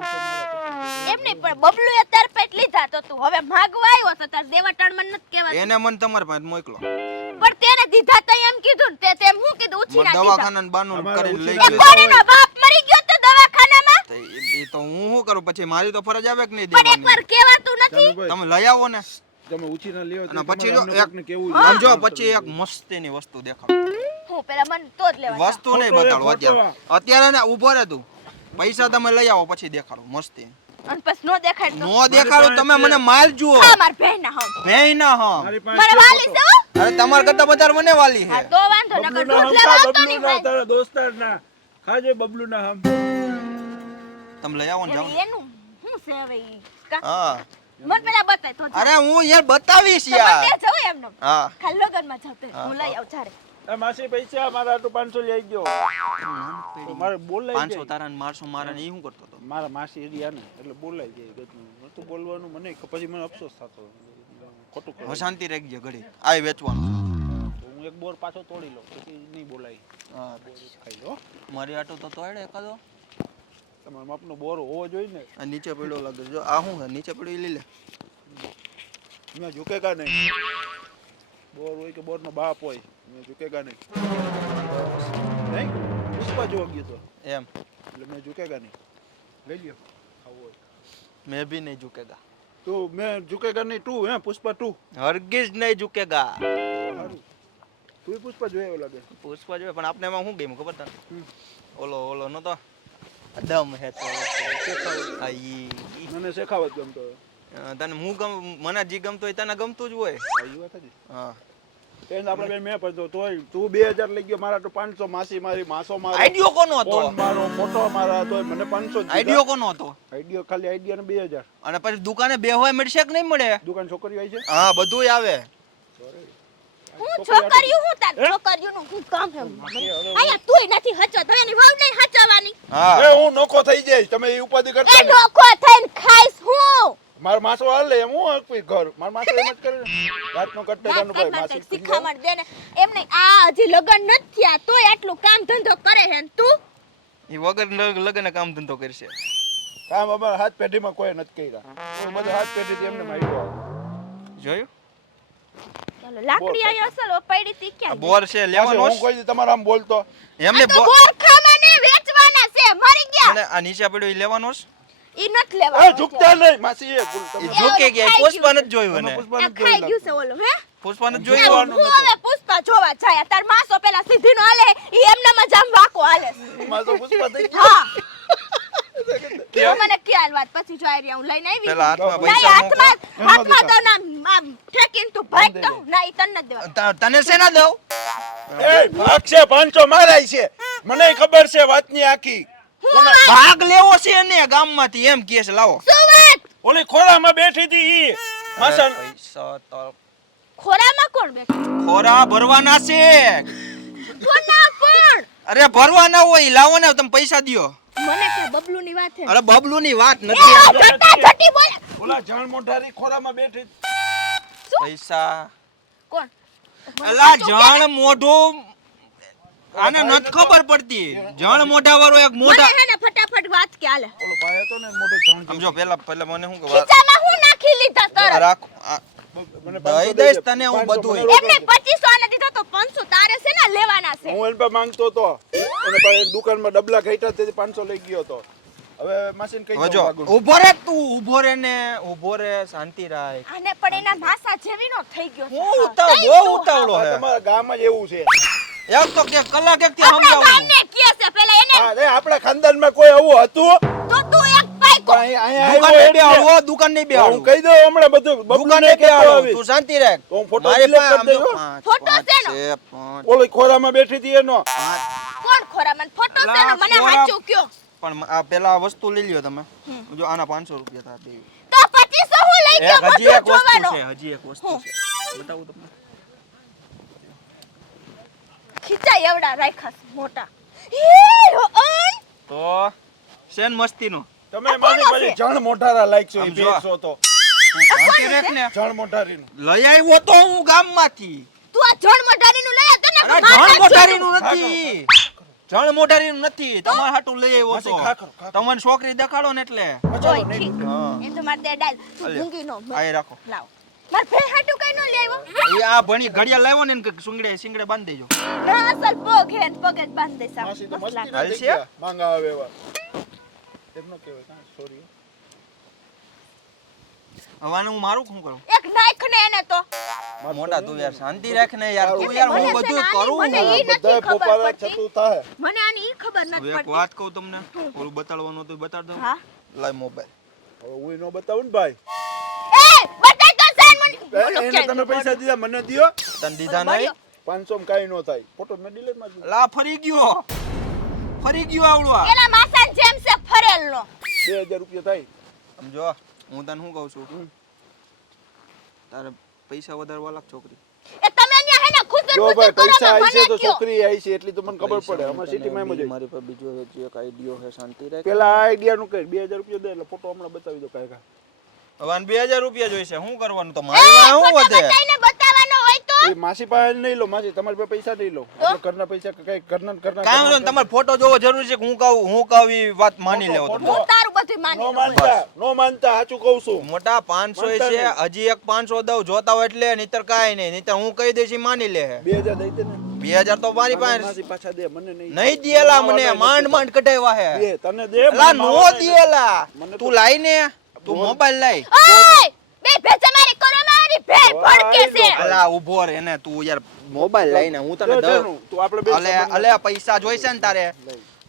મારા એમ નહીં પણ બબલુએ તાર પેટ લીધા તો તું હવે માગવા આવ્યો તો તાર દેવા ટણમન નથી કહેવાતું એને મને તમારી પાસે મોકલો પણ તેને દીધા તઈ એમ કીધું ને તે તેમ હું કીધું ઉછી મને ના દીધા દવાખાનાનું બાનું અમારે કરીને લઈ ઉછીના એ ગયો કોણ એનો બાપ મરી ગયો તો દવાખાનામાં તો એ તો હું શું કરું પછી મારી તો ફરજ આવે કે નહીં પણ દેવાની એકવાર કહેવાતું નથી ચાનુભાઈ, તમે લઈ આવો ને તમે ઉછીના લ્યો તો અને પછી જો તમારે એક અમને કેવું આમ જો પછી એક મસ્તીની વસ્તુ દેખાડો હું પેલા મને તો જ લેવા વસ્તુ નહીં ફોટો લે, બતાડો અત્યારે ફોટો. અત્યારે ને ઊભો રહે તું પૈસા તમે લઈ આવો પછી દેખાડો મસ્તી અને પછી નો દેખાડ તો નો દેખાડો તમે મને માલ જુઓ હા માર બહેન ના હમ નહીં ના હા મારી મારા પાસે વાલી છે હો. અરે તમાર કરતા વધારે મને વાલી હા છે તો વાંધો નકર બબલુના દૂધ હમ લેવા ખા, આવતો નહીં બબલુના ભાઈ તારા દોસ્તારના ખાજે બબલુના હમ તમે લઈ આવો ને જાઓ એનું હું છે હવે ઈ કા હા મને પેલા બતાય તો અરે હું યાર બતાવીશ તે યાર જવું એમનો હા ખાલી લગનમાં જાતે હું લઈ આવું ચારે એ માસી પૈસા મારા તો 500 લઈ ગયો તો મારે બોલાઈ 500 જાય તારા ને 400 મારા ને ઈ શું કરતો હતો મારા માસી એરિયા ને એટલે બોલાઈ જાય ગજનું નતું બોલવાનું મને પછી મને અફસોસ થતો ખોટું હવે કહું શાંતિ રાખજે ઘડી આય વેચવાનું તો હું એક બોર પાછો તોડી લઉં પછી નહીં બોલાય હા ખાઈ લો મારી આટો તો તોડે એકાદો તમારા માપનો બોર હોવો જોઈએ ને આ નીચે પડ્યો લાગે જો આ શું છે નીચે પડ્યો ઈ લઈ લે મેં ઝુકેગા નહીં બોર હોય કે બોરનો બાપ હોય મેં ઝુકેગા નહીં નહીં પુષ્પા જોવા ગયો તો એમ એટલે મેં ઝુકેગા નહીં લઈ લ્યો આવું હોય मैं भी नहीं झुकेगा તું મેં ઝુકેગા નહીં તું હે પુષ્પા તું हरगिज नहीं झुकेगा સારું તું પુષ્પા જોયા એવું લાગે પુષ્પા જોવે પણ આપણે એમાં શું ગેમ ખબર તને ઓલો નતો દમ હે તો આ ઈ મને શેખાવત ગમતો તને હું મને જી ગમતો હોય તને ગમતું જ હોય આ ઈ વાત હતી હા તેને આપણે બેન મેં પડતો તોય તું 2000 લઈ ગયો મારા તો 500 માસી મારી માસો મારો આઈડિયો કોનો હતો ફોન મારો ફોટો મારા તોય મને 500 જ આઈડિયો કોનો હતો આઈડિયો ખાલી આઈડિયા ને 2000 અને પછી દુકાને બેહવાય મળશે કે નહીં મળે દુકાન છોકરી આવી છે હા બધુંય આવે હું છોકરીયું હું તાર છોકરીયુંનું હું કામ છે અહીંયા તુંય નથી હચો તો એની વહુ નહીં હચવાની હા એ હું નોખો થઈ જઈશ તમે એ ઉપાધિ એ કરતા ને નોખો થઈને ખાઈશ હું માર માસો હાલે એમ હું કોઈ ઘર માર માસો એમ જ કરે રાતનો કટ્ટે વાત જાનું કઈ ભાઈ વાત માસી શીખામણ દે ને એમ નહીં આ હજી લગન નથી થયા તોય આટલું કામ ધંધો કરે છે ને તું એ વગર લગન કામ ધંધો કરશે કામ અમારા હાથ પેઢીમાં કોઈ નથી કર્યા કોઈ બધા હાથ પેઢીથી એમને માર્યો જોયું ચાલો લાકડી આઈ અસલ પડી તી આ ક્યાં બોર છે લેવાનો હું કોઈ દી તમારા આમ બોલતો એમને આ તો બોર ખાવાને વેચવાના છે મરી ગયા અને આ નીચે પડ્યો ઈ લેવાનો છે ઈ નથી એ લેવા ઝુકતા નહીં માસી એ ભૂલ ઈ તમે ઝૂકે ગયા ખાઈ પુષ્પા ગયું. નથી જોયું તમે એને પુષ્પા આ નથી ખાઈ જોઈ ગયું છે ઓલો હે પુષ્પા નથી હું જોયું હવે પુષ્પા જોવા જાય તાર માસો પેલા સીધીનો હાલે ઈ એમનામાં જામ વાકો હાલે માસો પુષ્પા થઈ ગયો હા તું મને ક્યાં વાત પછી જો આર્યા હું લઈને આવી પેલા હાથમાં નહીં, પૈસા હાથમાં તો ના આમ ઠેકીને તું ભાગ તો ના ઈ તને જ દેવા તને શેના દઉં એ ભાગ છે 500 મારાય છે મને ખબર છે વાતની આખી ભાગ લેવો છે ને ગામમાંથી એમ કહે છે લાવો શું વાત ઓલી ખોરામાં બેઠી હતી ઈ માસન પૈસા તો ખોરામાં કોણ બેઠું ખોરા ભરવાના છે કોના પણ અરે ભરવાના હોય લાવો ને તમે પૈસા દ્યો મને કે બબલુની વાત છે અરે બબલુની વાત એ નથી જટા જટી બોલ ઓલા જાણ મોઢારી ખોરામાં બેઠી પૈસા કોણ અલા જાણ મોઢું આને નથી ખબર પડતી જાણ મોઢા વાળો એક મોઢા મને હે ને ફટાફટ વાત કે હાલે ઓલો ભાઈ હતો ને મોઢું જાણ સમજો પેલા મને શું ખીચામાં હું નાખી લીધા તરત રાખ મને દઈ દઈશ તને હું બધું એમને 2500 આને દીધા તો 500 તારે છે ને લેવાના છે હું એને પાસે માંગતો તો એને પાસે એક દુકાનમાં ડબલા ખાઈટા તેથી 500 લઈ ગયો તો હવે માસીને કઈ જો ઊભો રે તું ઊભો રે શાંતિ રાખ આને પણ એના માસા જેવીનો થઈ ગયો છે. હું બહુ ઉતાવળો હે તમારા ગામમાં જ એવું છે એક તો કે કલાક એક થી આપણા સમજાવું ગામને કહે છે પેલા એને હા રે આપણા ખાનદાનમાં કોઈ આવું હતું તો તું એક ભાઈ કો અહીંયા દુકાન નહીં આવ્યો બેહાડવો દુકાન નહીં બેહાડવું એટલે. હું કહી દઉં હમણાં બધું દુકાન બબલુને નહીં કહેતો બેહાડવું આવીશ. તું શાંતિ રાખ તો હું ફોટો મારી delete પાસે કરી આમ જો દઉં. ફોટો શેનો? છે, પાંચ. ઓલી ખોરામાં બેઠી હતી એનો કોણ ખોરામાં ફોટો છે ને મને ખોરા- સાચું કયો પણ આ પેલા આ વસ્તુ લઈ લ્યો તમે જો આના 500 રૂપિયા થાય દેવી તો 2500 હું લઈ ગયો હજી એક બધું વસ્તુ જોવાનો છે હજી એક વસ્તુ છે બતાવું તમને ખીચા એવડા રાખ્યા છે મોટા એ રોહન તો શેન મસ્તીનો તમે આ મારી કોનો પાસે છે? જાણ મોઢારા લાગશો આમ ઈ જો. બેસો તો તું શાંતિ રાખ ને જાણ મોઢારીનું લઈ આવ્યો તો હું ગામમાંથી તું આ જણ મોઢારીનું લઈ આવતો ને અરે માર જણ નાખજો. મોઢારીનું નથી જણ મોઢારીનું નથી તમારા હાટું લઈ આવ્યો માસી, તો ખાખરો, ખાખરો. તમને છોકરી દેખાડો ને એટલે ઓય, ઠીક. હા. એમ તો માર દે ડાલ તું અલે. ભૂંગી નો આય રાખો લાવ માર ભે હાટુ કઈ નો લઈ આવ્યો એ આ ભણી ઘડિયાળ લાવ્યો ને એને સિંગડે બાંધી દેજો ના અસલ પગ હે ને પગ જ બાંધ દે સામ માસી તો મસ્ત મસ્તી લાગે. ના હાલ થઈ છે? ગયા. માંગા આવે એવા એમ નો કહેવાય કાં સોરી હવાને હું મારું શું કરું એક નાખ ને એને તો મોટા તું યાર શાંતિ રાખ ને યાર તું યાર મને હું છે બધું ને કરું મને ઈ નથી બધાય ખબર પોપારા પડતી. છતું થાય મને આની ઈ ખબર નથી હવે એક પડતી વાત કહું તમને ઓલું બતાડવાનું હતું બતાડ દઉં હા લાય મોબાઈલ હવે હું નો બતાવું ને ભાઈ એ બતાય તો સાન મને બોલો એને ક્યાં તમે ગયો? પૈસા દીધા મને દ્યો તને દીધા બોલો, નહીં 500 માં કાઈ નો થાય ફોટો મેં ડિલીટ મારી દીધો. લા ફરી ગયો આવડવા પેલા માસાન જેમ છે ફરેલનો 2000 રૂપિયા થાય સમજો હું તને શું કહું છું તારે પૈસા વધારવા લાગ છોકરી એ તમે ન્યા હે ને ખુદ જો ભાઈ પૈસા આવી છે તો મને કયો છોકરી આવી છે એટલી તો મને ખબર પડે અમાર સિટીમાં એમ જ હોય. મારી પાસે બીજો હજી એક આઈડિયો છે શાંતિ રાખ પેલા આ આઈડિયા નું કઈ 2000 રૂપિયા દે એટલે ફોટો હમણાં બતાવી દો કાંઈ કાંઈ. હવે 2000 રૂપિયા જોઈશે શું કરવાનું તો મારી પાસે શું વધે બતાઈને બતાવવાનો હોય તો એ માસી પાસે નહીં લો માસી તમારી પાસે પૈસા નહીં લો આપણે ઘરના પૈસા કઈ ઘરના કાંઈ વાંધો નહીં, તમારે ફોટો જોવો જરૂરી છે કે હું કહું ઈ વાત માની લેવો તમે હું તારું બધું માની નો લઉં. માનતા નો માનતા સાચું કહું છું મોટા 500 છે હજી એક 500 દઉં જોતા હોય એટલે નહીતર કાંઈ નહીં નહીતર હું કહી દઈશ ઈ માની લે 2000 દઈ દે ને 2000 તો મારી પાસે માસી પાછા દે મને નહીં નહીં દિયેલા મને માંડ કઢાવ્યા હે દે તને દે એલા મને નો માવા નહીં. દિયેલા મને તું લાઈ ને તું મોબાઈલ લાઈ ઓય બે ભેજા મારી કરો મારી ભેર ભડકે છે અલા ઉભો રે ને તું યાર મોબાઈલ લઈને હું તને દે, દઉં દેનું. તું આપણે બે અલે સંબંધ અલે પૈસા જોઈશે ને તારે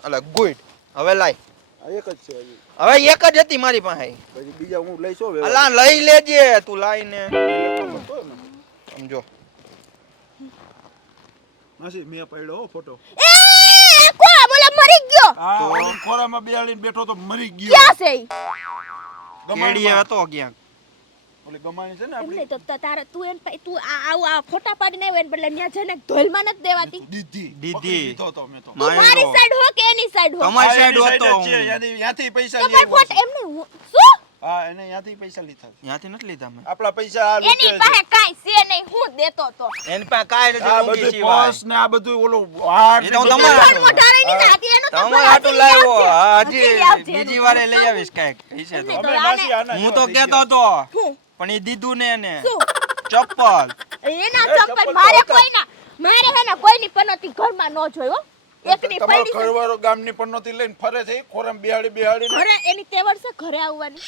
અલે ગુડ હવે લાઈ આ એક જ છે હજી. હવે એક જ હતી મારી પાસે પછી બીજા હું લઈશો વ્યવહાર. અલા લઈ લેજે તું લાઈને એટલે તો ને. સમજો માસી મેં પડ્યો હો ફોટો એ કો બોલે મરી ગયો આ ઓલી ખોરામાં બેહાડીને બેઠો તો મરી ગયો ક્યાં છે ઈ? કેડીએ હતો ક્યાંક ઓલી ગમાણી છે ને એમ આપણી નહીં તો તારે તું એમ તું આ ફોટા પાડીને આવ્યો એને બદલે ન્યા જઈને ધોલમાં નથી દેવાતી દીધી દીધી. પકડી લીધો તો મેં તો તું મારી માયરો. સાઈડ હો કે એની સાઈડ હો તમારી સાઈડ આ એની હતો side જ છે. હું. ત્યાંથી પૈસા તો લઈ પણ આવ્યો ફોટા એમ નહીં શું હા એને ત્યાંથી પૈસા લીધા છે. ત્યાંથી નથી લીધા મેં આપણા પૈસા આ લૂંટે એની છે. પાસે કાઈ છે નહીં હું દેતો તો એની પાસે કાંઈ નથી આ ઊંઘી બધું સિવાય. પર્સ ને આ બધું ઓલો હાર એ તો ને તમારા બધું. પણ મોઢારે ની નાખી એનું તો તમારા હાટું લાવ્યો હા, હજી હજી લાવજે એનું. બીજી વારે લઈ આવીશ કાંઈક હશે તો એમને અમે માસી આના હું જેવા તો થઈ કેતો ગયા. તો હું પણ એ દીધું ને એને શું ચપ્પલ એના ચપ્પલ ચપ્પલ તો મારે હતા. કોઈના મારે હે ને કોઈની પનોતી ઘરમાં ન જોયો એકની તમારો પડી છે. ઘરવાળો ગામની પન્નોતી લઈને ફરે છે ખોરામાં બેહાડી ઘરે એની તેવડ છે ઘરે આવવાની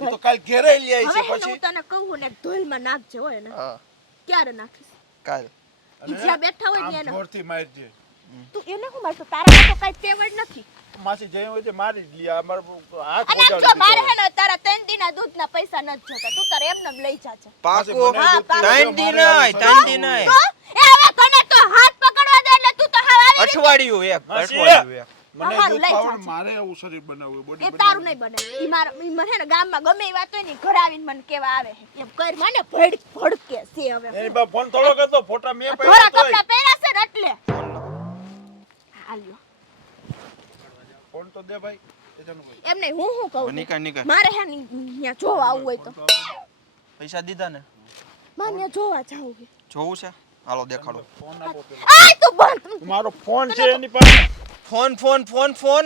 ઈ તો કાલ ઘેરે લઈ આવી હવે છે હે ને પછી હું તને કહું ને ધોલમાં નાખજે હોય ને હા ક્યારે નાખીશ કાલ ઈ જ્યાં બેઠા હોય ને આમ એને જોરથી મારજે તું એને હું મારતો તારા તો કઈ ટેવ જ નથી. માસી જઈ હોય છે મારી જ લ્યા અમાર હાથ અને આમ જો પોજાડી મારે દીધો. હે ને તારા 3 દીના દૂધના પૈસા નથી જોતા. તું તારે એમને એમ લઈ જાજે. પાકું બનાવી દો. ત્રણ દી નહીં, ત્રણ દી નહીં. તો એ હવે તને તો હાથ પકડવા દે એટલે તું તો હાવ આવી રીતે- અઠવાડિયું એક માસી, અઠવાડિયું એક. મને હા, દૂધ લઈ પાવડર જાજે. મારે એવું શરીર બનાવવું બોડી એ તારું નહીં બને. ઈ મારા ઈ મને હે ને ગામમાં ગમે ઈ વાત હોય ને ઈ ઘરે આવીને મને કેવા આવે છે. એમ કર મને ભડકે છે હવે. એની બા ફોન થોડો કરતો ફોટા મેં ધોળા પાડ્યા તોય. કપડાં પહેર્યા છે ને એટલે. હાલ્યો. ફોન તો દે ભાઈ એજાનું ભાઈ. એમ નહીં હું કહું નીકળ, નીકળ. મારે હે ને અહીંયા જોવા આવવું હોય તો પૈસા દીધા ને મારે ત્યાં જોવા જાવું છે. જોવું છે હાલો દેખાડો ફોન આપો પેલા. આય તું બંધ. મારો ફોન છે એની પાસે. ફોન ફોન ફોન ફોન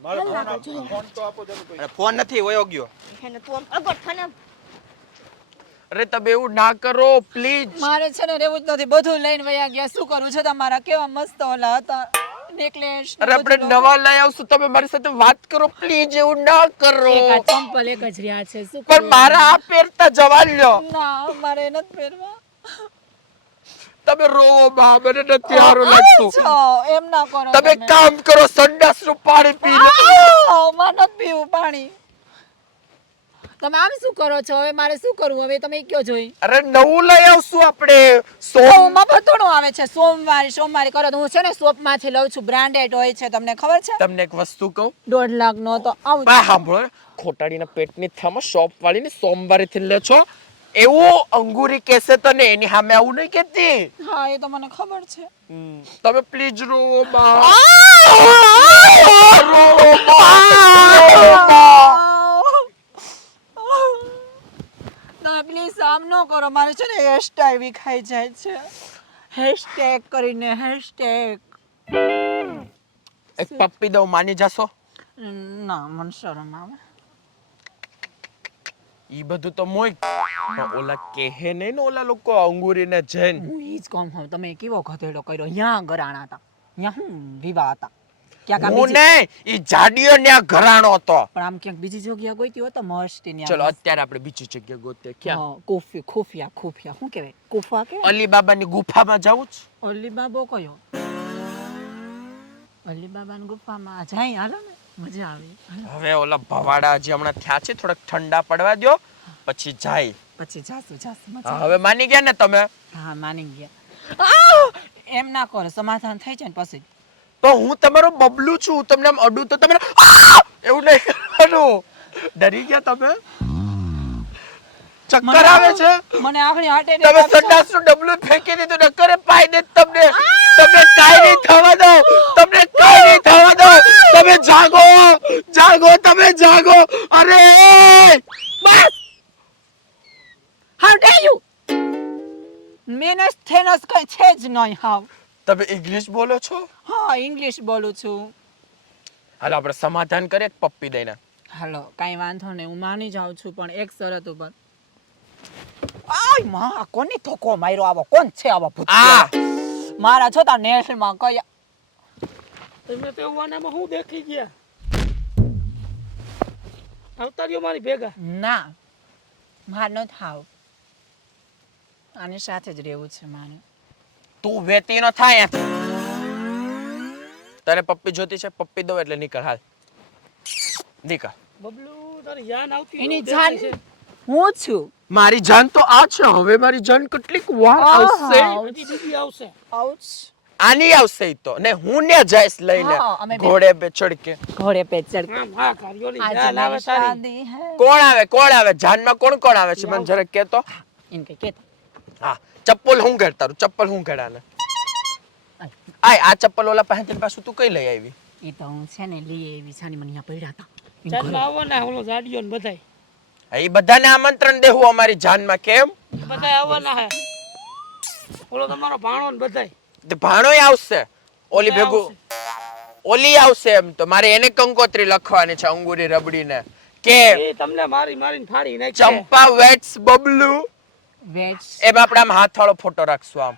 મારો ફોન આપો. ફોન તો આપો જરા ભાઈ. અરે ફોન નથી વયો ગયો હે ને તું આમ અગર થને અરે તમે એવું ના કરો પ્લીઝ. મારે છે ને રહેવું જ નથી, બધું લઈને વયા ગયા. શું કરું છે તમારા? કેવા મસ્ત ઓલા હતા નેકલેસ. અરે આપણે નવા લઈ આવશું, તમે મારી સાથે વાત કરો પ્લીઝ. એવું ના કરો. એક આ ચંપલ એક જ રહ્યા છે. શું પણ કરું? મારા આ પહેરતા જવા લ્યો. ના મારે નથી પહેરવા. તમે રોવો બા, મને નથી સારું લાગતું. છો, એમ ના કરો તમે કામ કરો, સંડાસનું પાણી પી લો. મારે નથી પીવું પાણી. તમે આમ શું કરો છો? હવે મારે શું કરવું? હવે તમે કયો જોઈ. અરે નવું લઈ આવશું આપણે. સોમ સોમમાં બધું આવે છે. સોમવારે કરો તો હું છે ને શોપમાંથી લઉં છું. બ્રાન્ડેડ હોય છે, તમને ખબર છે? તમને એક વસ્તુ કહું, 1.5 લાખનો તો આવું બા સાંભળો, ખોટાડીના પેટની થામાં શોપ વાળીને સોમવારેથી લે છો એવું અંગુરી કહેશે તને, એની સામે આવું નહીં કહેતી. હા, એ તો મને ખબર છે. તમે પ્લીઝ રોવો બા. તમે પ્લીઝ આમ ન કરો. મારે છે ને હેરસ્ટાઈલ વિખાઈ જાય છે. હેશટેગ કરીને હેશટેગ. એક પપ્પી દઉં, માની જશો? ના, મને શરમ આવે. ઈ બધું તો મોય પણ ઓલા કહે નહીં ને ઓલા લોકો અંગુરીને જૈન. હું ઈ જ કહું છું. તમે કેવો ગધેડો કર્યો. અહીંયા ગરાણા હતા, અહીંયા હું વિવાહ હતા. ક્યાંક આ હું બીજી- નહીં, ઈ જાડીઓ ને આ ઘરાણો હતો. પણ આમ ક્યાંક બીજી જગ્યા ગોઈતી હોત તો મસ્ત એની ચલો આમ. અત્યારે આપણે બીજી જગ્યાએ ગોતે. ક્યાં? હા, ખુફિયા શું કહેવાય? કુફા કે અલીબાબાની ગુફામાં જાવું છે. અલીબાબો કયો? અલીબાબાની ગુફામાં જાય, હાલો ને, મજા આવે. હવે ઓલા ભવાડા જે હમણાં થયા છે થોડાક ઠંડા પડવા દ્યો પછી જાય. પછી જાસુ મજા હા, હવે માની ગયા ને તમે? હા, માની ગયા. એમ ના કરો, સમાધાન થઈ જાય ને પછી. તો હું તમારો બબલું છું, તમને આમ અડું તો તમે એવું નહીં કરવાનું. ડરી ગયા તમે? ચક્કર આવે છે? મને આખરી હાટે તમે સંડાસનું ડબલું ફેંકી દીધું, નકરે પાઈ દે તમને. તમને કાઈ નહીં થવા દો, તમને કાઈ નહીં થવા દો. તમે જાગો, જાગો, તમે જાગો. અરે બસ. How day you? મેનસ થેનસ કઈ છે જ નહીં. હાવ. તમે ઇંગ્લિશ બોલો છો? હા, ઇંગ્લિશ બોલું છું. હાલો આપણે સમાધાન કરીએ એક પપ્પી દઈને. હાલો, કાઈ વાંધો નહીં, હું માની જાઉં છું, પણ એક શરત ઉપર. આય માં, કોની ધોકો માર્યો? આવો કોણ છે? આવા ભૂતિયા મારા છોતા નેશમાં કયા? તમે તો વાનામાં હું દેખી ગયા આવતા રહ્યો મારી ભેગા. ના, માર ન થાવ. આની સાથે જ રહેવું છે મારે. તું વેતી નો થાય અહીંયાથી. તને પપ્પી જોતી છે? પપ્પી દો એટલે નીકળ. હાલ નીકળ. બબલુ તારી જાન આવતી એની એવું જાન દેખાય છે. હું છું. મારી જાન તો આ છે. હવે મારી જાન કેટલીક વાર આવશે. હજી બીજી આવશે. આઉચ. આની આવશે ઈ તો ને હું ને જઈશ લઈને હા, અમે બે- ઘોડે पे चढ़ के. ઘોડે પે ચડ. આમ હા કાર્યોની आज જાન આવે मेरी તારી. शादी है. કોણ આવે? કોણ આવે? જાનમાં કોણ કોણ આવે છે? મને જરા કે તો. इनके कहता. હા, ચપ્પલ હું ઘેર તારું ચપ્પલ હું ઘેડાને. આય આ ચપ્પલ ઓલા પહેરતી પાછું તું કઈ લઈ આવી? એ તો હું છે ને લઈ આવી છાની મને અહીંયા પડ્યા હતા. જાનમાં આવવાના ઓલો જાડિયો ને બધાય એ બધાને આમંત્રણ દેવું અમારી જાનમાં. કેમ? બધાય આવવાના હે. ઓલો તમારો ભાણો ને બધાય તે ભાણોય આવશે. ઓલી ભેગું ઓલી આવશે. એમ તો મારે એને કંકોત્રી લખવાની છે અંગુરી રબડીને કે એ તમને મારી મારીને ફાડી નાખશે. ચંપા વેટ્સ બબલુ. વેજ. એમ આપણે આમ હાથ વાળો ફોટો રાખશું આમ.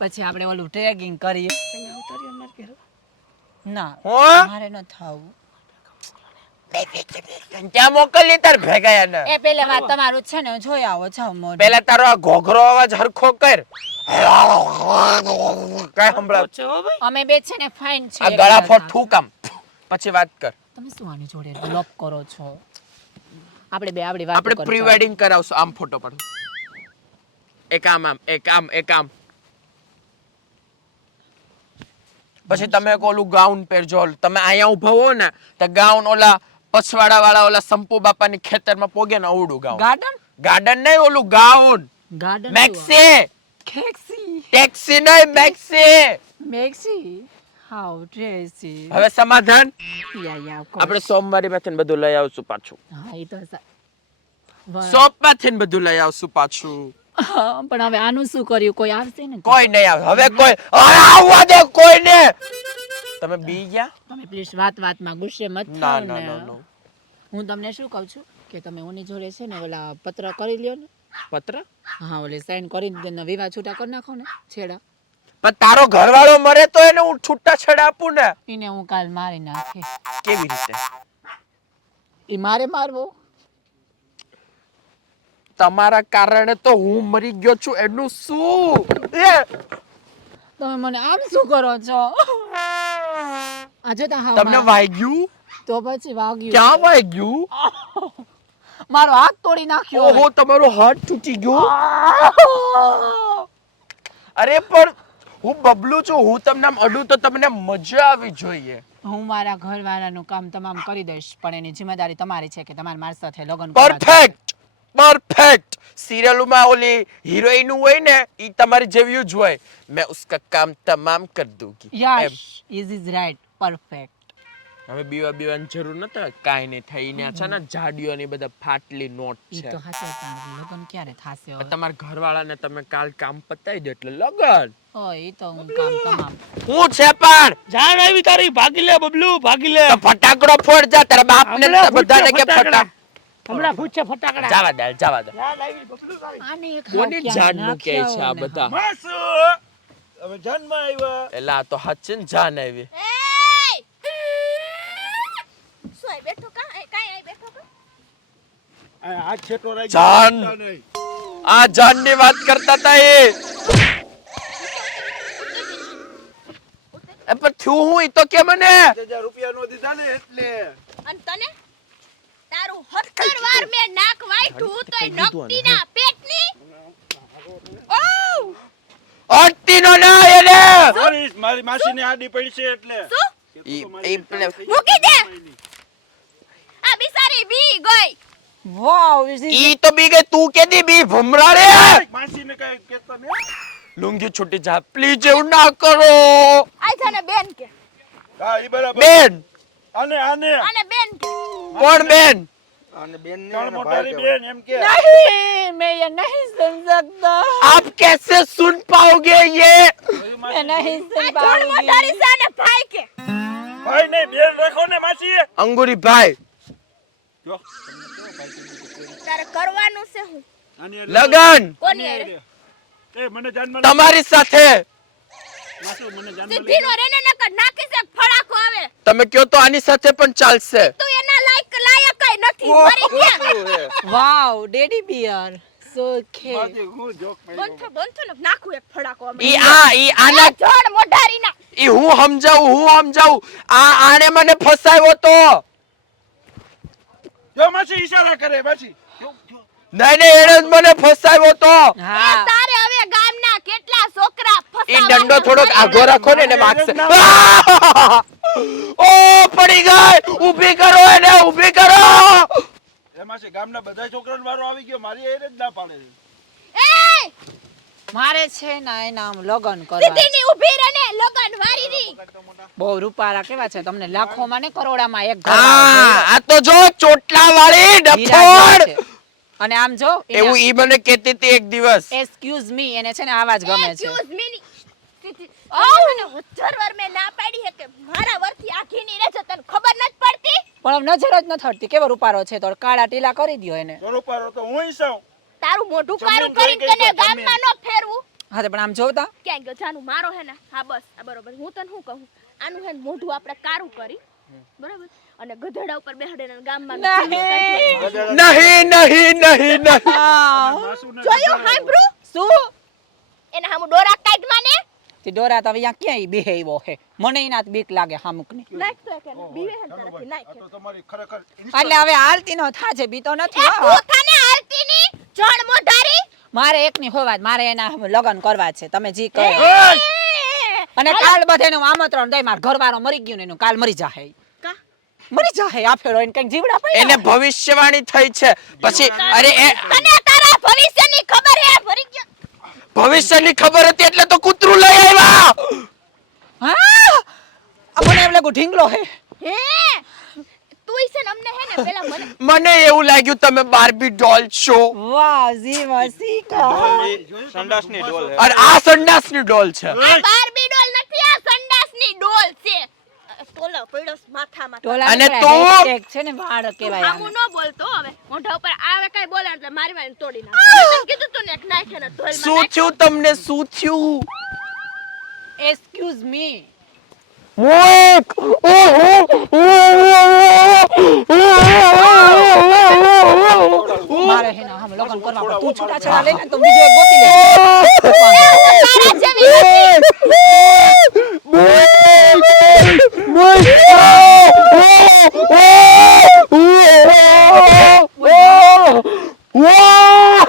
પછી આપણે ઓલું ટ્રેકિંગ કરીએ. તમે આવતા રહ્યો મારી ઘરે. ના, હો? મારે ન થાવું. ક્યાં મોકલી તાર ભેગા એને એ પેલે વાત તમારું છે ને જોઈ આવો જાઓ મોઢું. પેલા તારો આ ઘોઘરો અવાજ હરખો કર કાઈ સંભળાવ છે હો ભાઈ. અમે બે છે ને ફાઇન છે આ ગળા ફોટ થૂક આમ પછી વાત કર તમે શું આની જોડે બ્લોક કરો છો? આપણે બે આપણી વાત આપણે પ્રી વેડિંગ કરાવશું આમ ફોટો પાડો એક આમ એક આમ પછી તમે ઓલું ગાઉન પહેરજો તમે અહીંયા ઊભા હો ને તો ગાઉન ઓલા પછવાડા વાળા ઓલા સંપુ બાપાની ખેતરમાં પોગે ને અવડું ગાઉન ગાર્ડન ગાર્ડન નહીં ઓલું ગાઉન ગાર્ડન મેક્સી ખેક્સી ટેક્સી નહીં મેક્સી મેક્સી હાઉ ડ્રેસી હવે સમાધાન યા આપણે સોમવારે માંથી બધું લઈ આવશું પાછું હા એ તો શોપ માંથી બધું લઈ આવશું પાછું પણ હવે આનું શું કર્યું? કોઈ આવશે ને? કોઈ નહીં આવે હવે કોઈ અરે આવવા દે કોઈ ને તમે બી ગયા તમે પ્લીઝ વાતમાં ગુસ્સે મત ના થાવ ના ને. ના હું તમને શું કહું છું કે તમે ઓની જોડે છે ને ઓલા પત્ર કરી લ્યો ને. પત્ર હા ઓલે સાઈન કરીને વિવાહ છૂટા કરી નાખો ને છેડા. પણ તારો ઘરવાળો મરે તો એને હું છૂટા છેડા આપું ને એને હું કાલ મારી નાખી. કેવી રીતે એ મારે મારવો? તમારા કારણે તો હું મરી ગયો છું એનું શું તમે મને આમ શું કરો છો? આજે તો હા તમને વાગ્યું તો પછી વાગ્યું. ક્યાં વાગ્યું મારો હાથ તોડી નાખ્યો. ઓહો તમારો હાથ તૂટી ગયો અરે પણ હું બબલું છું હું તમને આમ અડું તો તમને મજા આવી જોઈએ હું મારા ઘરવાળાનું કામ તમામ કરી દઈશ પણ એની જિમ્મેદારી તમારી છે કે તમારે મારી સાથે લગ્ન કરવા. परफेक्ट सीरियल में ओली हीरोइन हुई ने ई तुम्हारी जेवी જ હોય मैं उसका काम तमाम कर दूंगी યસ ઇઝ રાઈટ પરફેક્ટ. હવે બીવાની જરૂર નતા કાઈ નહીં થઈને છે ને જાડીઓની બધા ફાટલી નોટ ઈ છે તો હાચે પણ લગ્ન ક્યારે થાશે હવે? તમારા ઘરવાળાને તમે કાલ કામ પતાવી દો એટલે લગન ઓ ઈ તો હું કામ તમામ. હું છે પણ જાન આવી તારી ભાગી લે બબલુ ભાગી લે. તો ફટાકડો ફોડ જા તારા બાપને હમણાં બધાને કે ફટાકડા. ફટાક હમણાં પૂછે ફટાકડા. જાવા દે જાન આવી બબલુ તારી. આને એક કોની હાથ જાન ક્યાં મૂકે છે આ નાખ્યા બધા માસુ હવે જન્મ આવ્યા એલા આ તો હચન જાન આવી શું આય બેઠો કા કાઈ આય બેઠો કા આ હાથ છેટો રાખી જાન. આ જાન ની વાત કરતા હતા એ પણ થયું હું ઈ તો કે મને 1000 રૂપિયા નો દીધા ને એટલે અને તને તારું 70 વાર મે નાક વાઈઠું તોય નકટી ના પેટની ઓ અટતી નો ના એને સોરી મારી માસીને આડી પડી છે એટલે શું ઈ પેલે મૂકી દે આ બિચારી બી ગઈ વાવ ઈ તો બી ગઈ તું કેદી બી ભમરા રે માસીને કઈ કેતો ને લુંગી છૂટી જા પ્લીઝ એવું ના કરો આય જાને બેન કે હા ઈ બરાબર બેન આને અને બેન કે કોણ બેન ત્રણ મોટાની બેન એમ કે नहीं मैं ये नहीं सुन सकता. आप कैसे सुन पाओगे ये मैं नहीं આ सुन જોડ पाऊंगी. મોટારી સાને ભાઈ કે ભાઈ ને બેન રાખો ને માસી અંગુરી ભાઈ જો તારે કરવાનું છે હું આની લગન કોની હારે એ મને જાનમાં તમારી સાથે માસુ મને જાનમાં સીધીનો રેને નકર નાખી છે ફડાકો આવે તમે કયો તો આની સાથે પણ ચાલશે તું એના લાયક નથી મરી ગયા Wow, daddy bear. So cute. માસી હું જોક બંધો ને નાખું એક ફડાકો અમે ઈ આના જોડ મોઢારીના ઈ હું સમજાવું આ આને મને ફસાવ્યો તો જો માસી ઈશારા કરે માસી નહીં એને જ મને ફસાવ્યો તો એ હા. તારે હવે ગામના કેટલા છોકરા ઈ ફસાવા દંડો થોડોક આઘો રાખો ને એને વાગશે ઓ પડી ગઈ ઊભી કરો એને ઊભી કરો એ માસી ગામના બધા છોકરાનો વારો આવી ગયો મારી એને જ ના પાડે છે એ મારે છે ને એના આમ લગન કરવા. સીધીની ઊભી રહે ને લગન વારીની બહુ રૂપારા કેવા છે તમને લાખોમાં ને કરોડામાં એક હા આ તો જો ચોટલા વાળી હીરા ડફોડ જેવા છે. અને આમ જો એવું ઈ મને કહેતી હતી એક દિવસ એક્સક્યુઝ મી એને છે ને આવાજ ગમે છે. એક્સક્યુઝ મી ની મને 1000 વાર મેં ના પાડી હે કે મારા વરથી આખીની રહે છે તને ખબર નથી પડતી પણ આમ નજર જ ન થડતી કેવો રૂપારો છે તો કાળા ટીલા કરી દ્યો એને. બરોબર તો હું ઈશાવ તારું મોઢું જમીન કારું જોઈ કરીને ગઈ તને તો ગામમાં ન ફેરવું હા તો પણ આમ જોતા ક્યાં ગયો જાનું મારો હે ને હા બસ આ બરોબર હું તને શું કહું આનું હે ને મોઢું આપણે કારું કરી બરાબર અને ગધેડા ઉપર બેહાડીને ગામમાં નહીં. નહીં નહીં નહીં નહીં આ, જોયું હાંભળું શું એને હામું ડોરા કાઢ માને તે ડોરા તો અહીંયા ક્યાંય બેહેવો હે મને એના બીક લાગે હામુકની નાખ તો કે બીવે હે તારાથી નાખ આ તો તમારી ખરેખર એટલે હવે હાલતી નો થાજે બીતો નથી એ હો. પોતાને હાલતીની જણ મોઢારી મારે એકની હોવા જ મારે એના લગન કરવા છે તમે જી કહો અને કાલ બધાનું આમંત્રણ દઈ માર ઘરવાળો મરી ગયું ને એનું કાલ મરી જાહે કા મરી જાહે આ ફેરો એને કઈક જીવડા પડ્યા એને ભવિષ્યવાણી થઈ છે પછી અરે એ તને તારા ભવિષ્યની ખબર હે ભરી ગયો ભવિષ્યની ખબર હતી એટલે તો કૂતરું લઈ આવ્યા હા આ મને એમ લાગ્યું ઢીંગલો હે હે તું છે ને અમને હે ને પેલા મને મને એવું લાગ્યું તમે બાર્બી ડોલ છો વાહ જી વસીકા સંડાસની ડોલ હે. અને આ સંડાસની ડોલ છે આ બાર્બી ડોલ નથી આ સંડાસની ડોલ છે તોલા પડ્યો છે માથામાં ટોલા અને નીકળ્યા, તું? હેશટેગ છે ને વાળ કહેવાય હામું આને. ન બોલતો હવે મોઢા ઉપર આવે કઈ બોલે એટલે મારી વાને તોડી નાખ મેં તને કીધું તું ને એક નાખે ને ધોલમાં શું નાખ. થયું તમને શું થયું એક્સક્યુઝ મી મારે હે ને હમ લગન કરવા પણ તું છૂટાછેડા લઈને તો બીજો એક ગોતી લે તારા જેવી નથી. Wow!